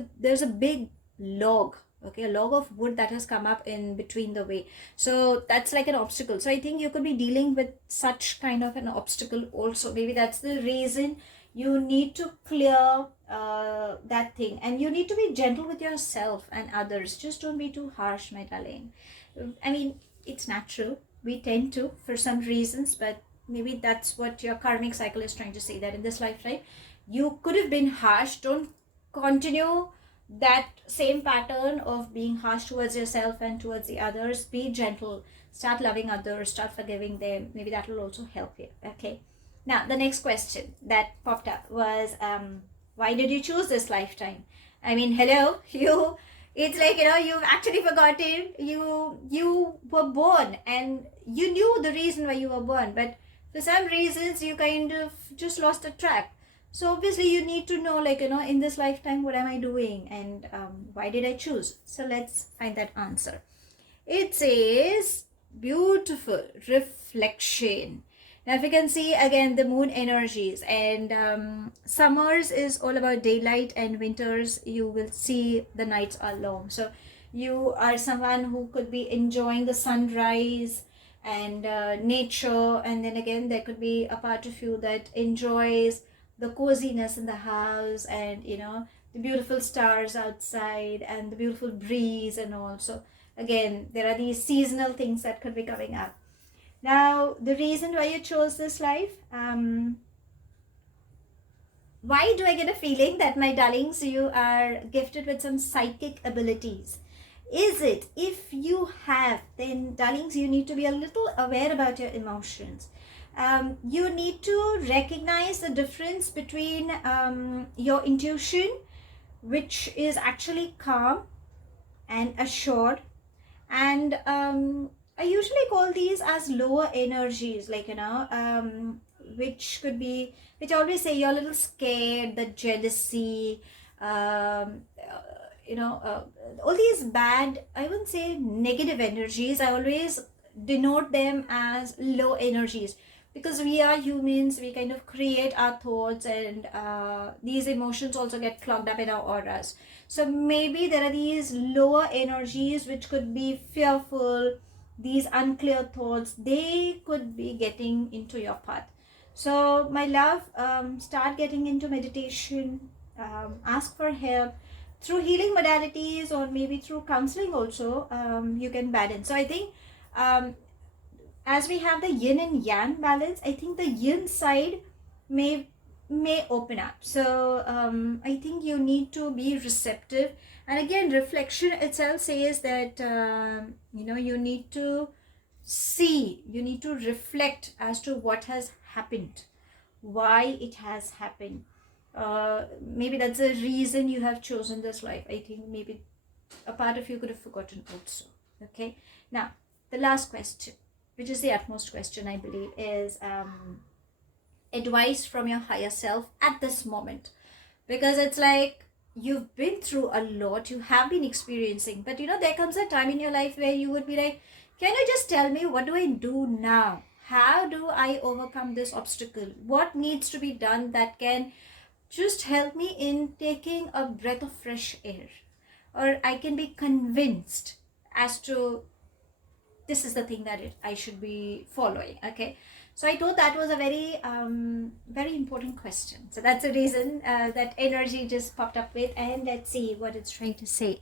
a big log, okay, a log of wood that has come up in between the way. So that's like an obstacle. So I think you could be dealing with such kind of an obstacle also. Maybe that's the reason you need to clear that thing, and you need to be gentle with yourself and others. Just don't be too harsh, my darling. I mean, it's natural, we tend to for some reasons, but maybe that's what your karmic cycle is trying to say, that in this lifetime you could have been harsh. Don't continue that same pattern of being harsh towards yourself and towards the others. Be gentle, start loving others, start forgiving them. Maybe that will also help you. Okay, now the next question that popped up was why did you choose this lifetime? I mean, hello, you, it's like, you know, you've actually forgotten you were born, and you knew the reason why you were born, but for some reasons you kind of just lost the track. So obviously you need to know, like, you know, in this lifetime, what am I doing, and why did I choose? So let's find that answer. It says beautiful reflection. Now if you can see again the moon energies, and summers is all about daylight, and winters you will see the nights are long. So you are someone who could be enjoying the sunrise and nature, and then again there could be a part of you that enjoys the coziness in the house, and you know, the beautiful stars outside and the beautiful breeze and all. So again, there are these seasonal things that could be coming up. Now, the reason why you chose this life, why do I get a feeling that, my darlings, you are gifted with some psychic abilities? Is it? If you have, then darlings, you need to be a little aware about your emotions. You need to recognize the difference between your intuition, which is actually calm and assured, and I usually call these as lower energies, like, you know, which could be, which I always say you're a little scared, the jealousy, you know, all these bad, I wouldn't say negative energies, I always denote them as low energies, because we are humans, we kind of create our thoughts, and these emotions also get clogged up in our auras. So maybe there are these lower energies which could be fearful, these unclear thoughts, they could be getting into your path. So my love, start getting into meditation, ask for help through healing modalities, or maybe through counseling also. You can balance. So I think as we have the yin and yang balance, I think the yin side may open up. So I think you need to be receptive. And again, reflection itself says that you know, you need to see, you need to reflect as to what has happened, why it has happened. Maybe that's the reason you have chosen this life. I think maybe a part of you could have forgotten also. Okay, now the last question, which is the utmost question, I believe, is advice from your higher self at this moment. Because it's like, you've been through a lot, you have been experiencing, but you know, there comes a time in your life where you would be like, can you just tell me, what do I do now? How do I overcome this obstacle? What needs to be done that can just help me in taking a breath of fresh air? Or I can be convinced as to this is the thing that I should be following. Okay, so I thought that was a very very important question. So that's the reason that energy just popped up with, and let's see what it's trying to say.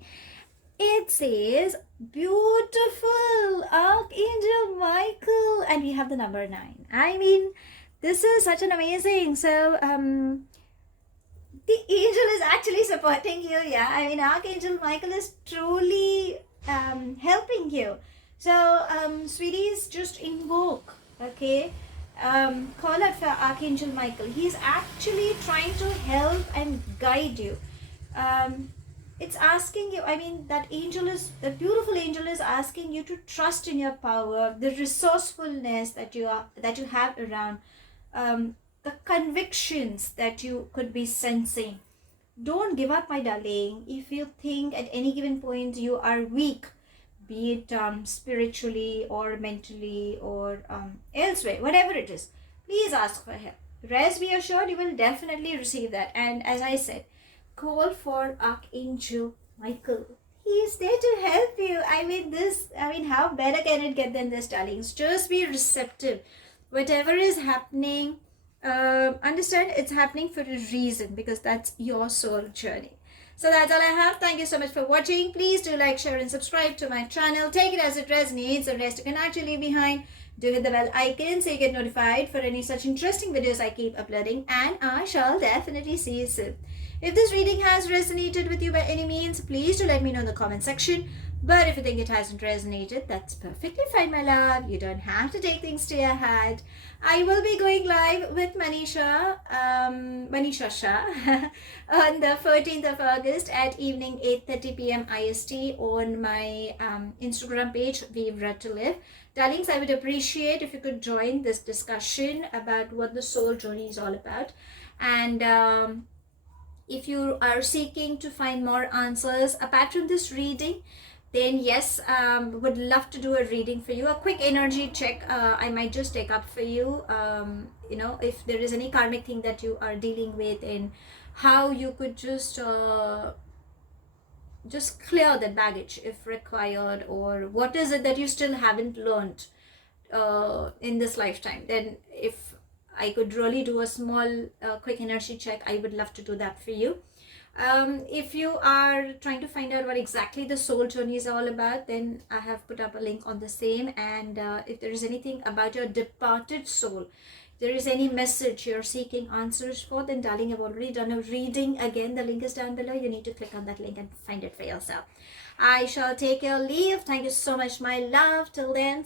It says beautiful Archangel Michael, and we have the number 9. I mean, this is such an amazing. So the angel is actually supporting you. Yeah, I mean, Archangel Michael is truly helping you. So sweeties, just invoke, okay, call out for Archangel Michael. He's actually trying to help and guide you. It's asking you, I mean, that beautiful angel is asking you to trust in your power, the resourcefulness that you have around, the convictions that you could be sensing. Don't give up, my darling. If you think at any given point you are weak, be it spiritually or mentally or elsewhere, whatever it is, please ask for help. Rest be assured, you will definitely receive that. And as I said, call for Archangel Michael. He is there to help you. I mean, how better can it get than this, darlings? Just be receptive. Whatever is happening, understand it's happening for a reason, because that's your soul journey. So that's all I have. Thank you so much for watching. Please do like, share and subscribe to my channel. Take it as it resonates. The rest you can actually leave behind. Do hit the bell icon so you get notified for any such interesting videos I keep uploading. And I shall definitely see you soon. If this reading has resonated with you by any means, please do let me know in the comment section. But if you think it hasn't resonated, that's perfectly fine, my love. You don't have to take things to your heart. I will be going live with Manisha Shah on the 14th of August at evening 8:30 p.m. IST on my Instagram page, Vivra to Live. Darlings, I would appreciate if you could join this discussion about what the soul journey is all about. And if you are seeking to find more answers apart from this reading, then yes, would love to do a reading for you, a quick energy check. I might just take up for you, you know, if there is any karmic thing that you are dealing with, and how you could just clear that baggage if required, or what is it that you still haven't learned in this lifetime. Then if I could really do a small quick energy check, I would love to do that for you. If you are trying to find out what exactly the soul journey is all about, then I have put up a link on the same. And if there is anything about your departed soul, if there is any message you're seeking answers for, then darling, I've already done a reading. Again, the link is down below. You need to click on that link and find it for yourself. I shall take your leave. Thank you so much, my love. Till then,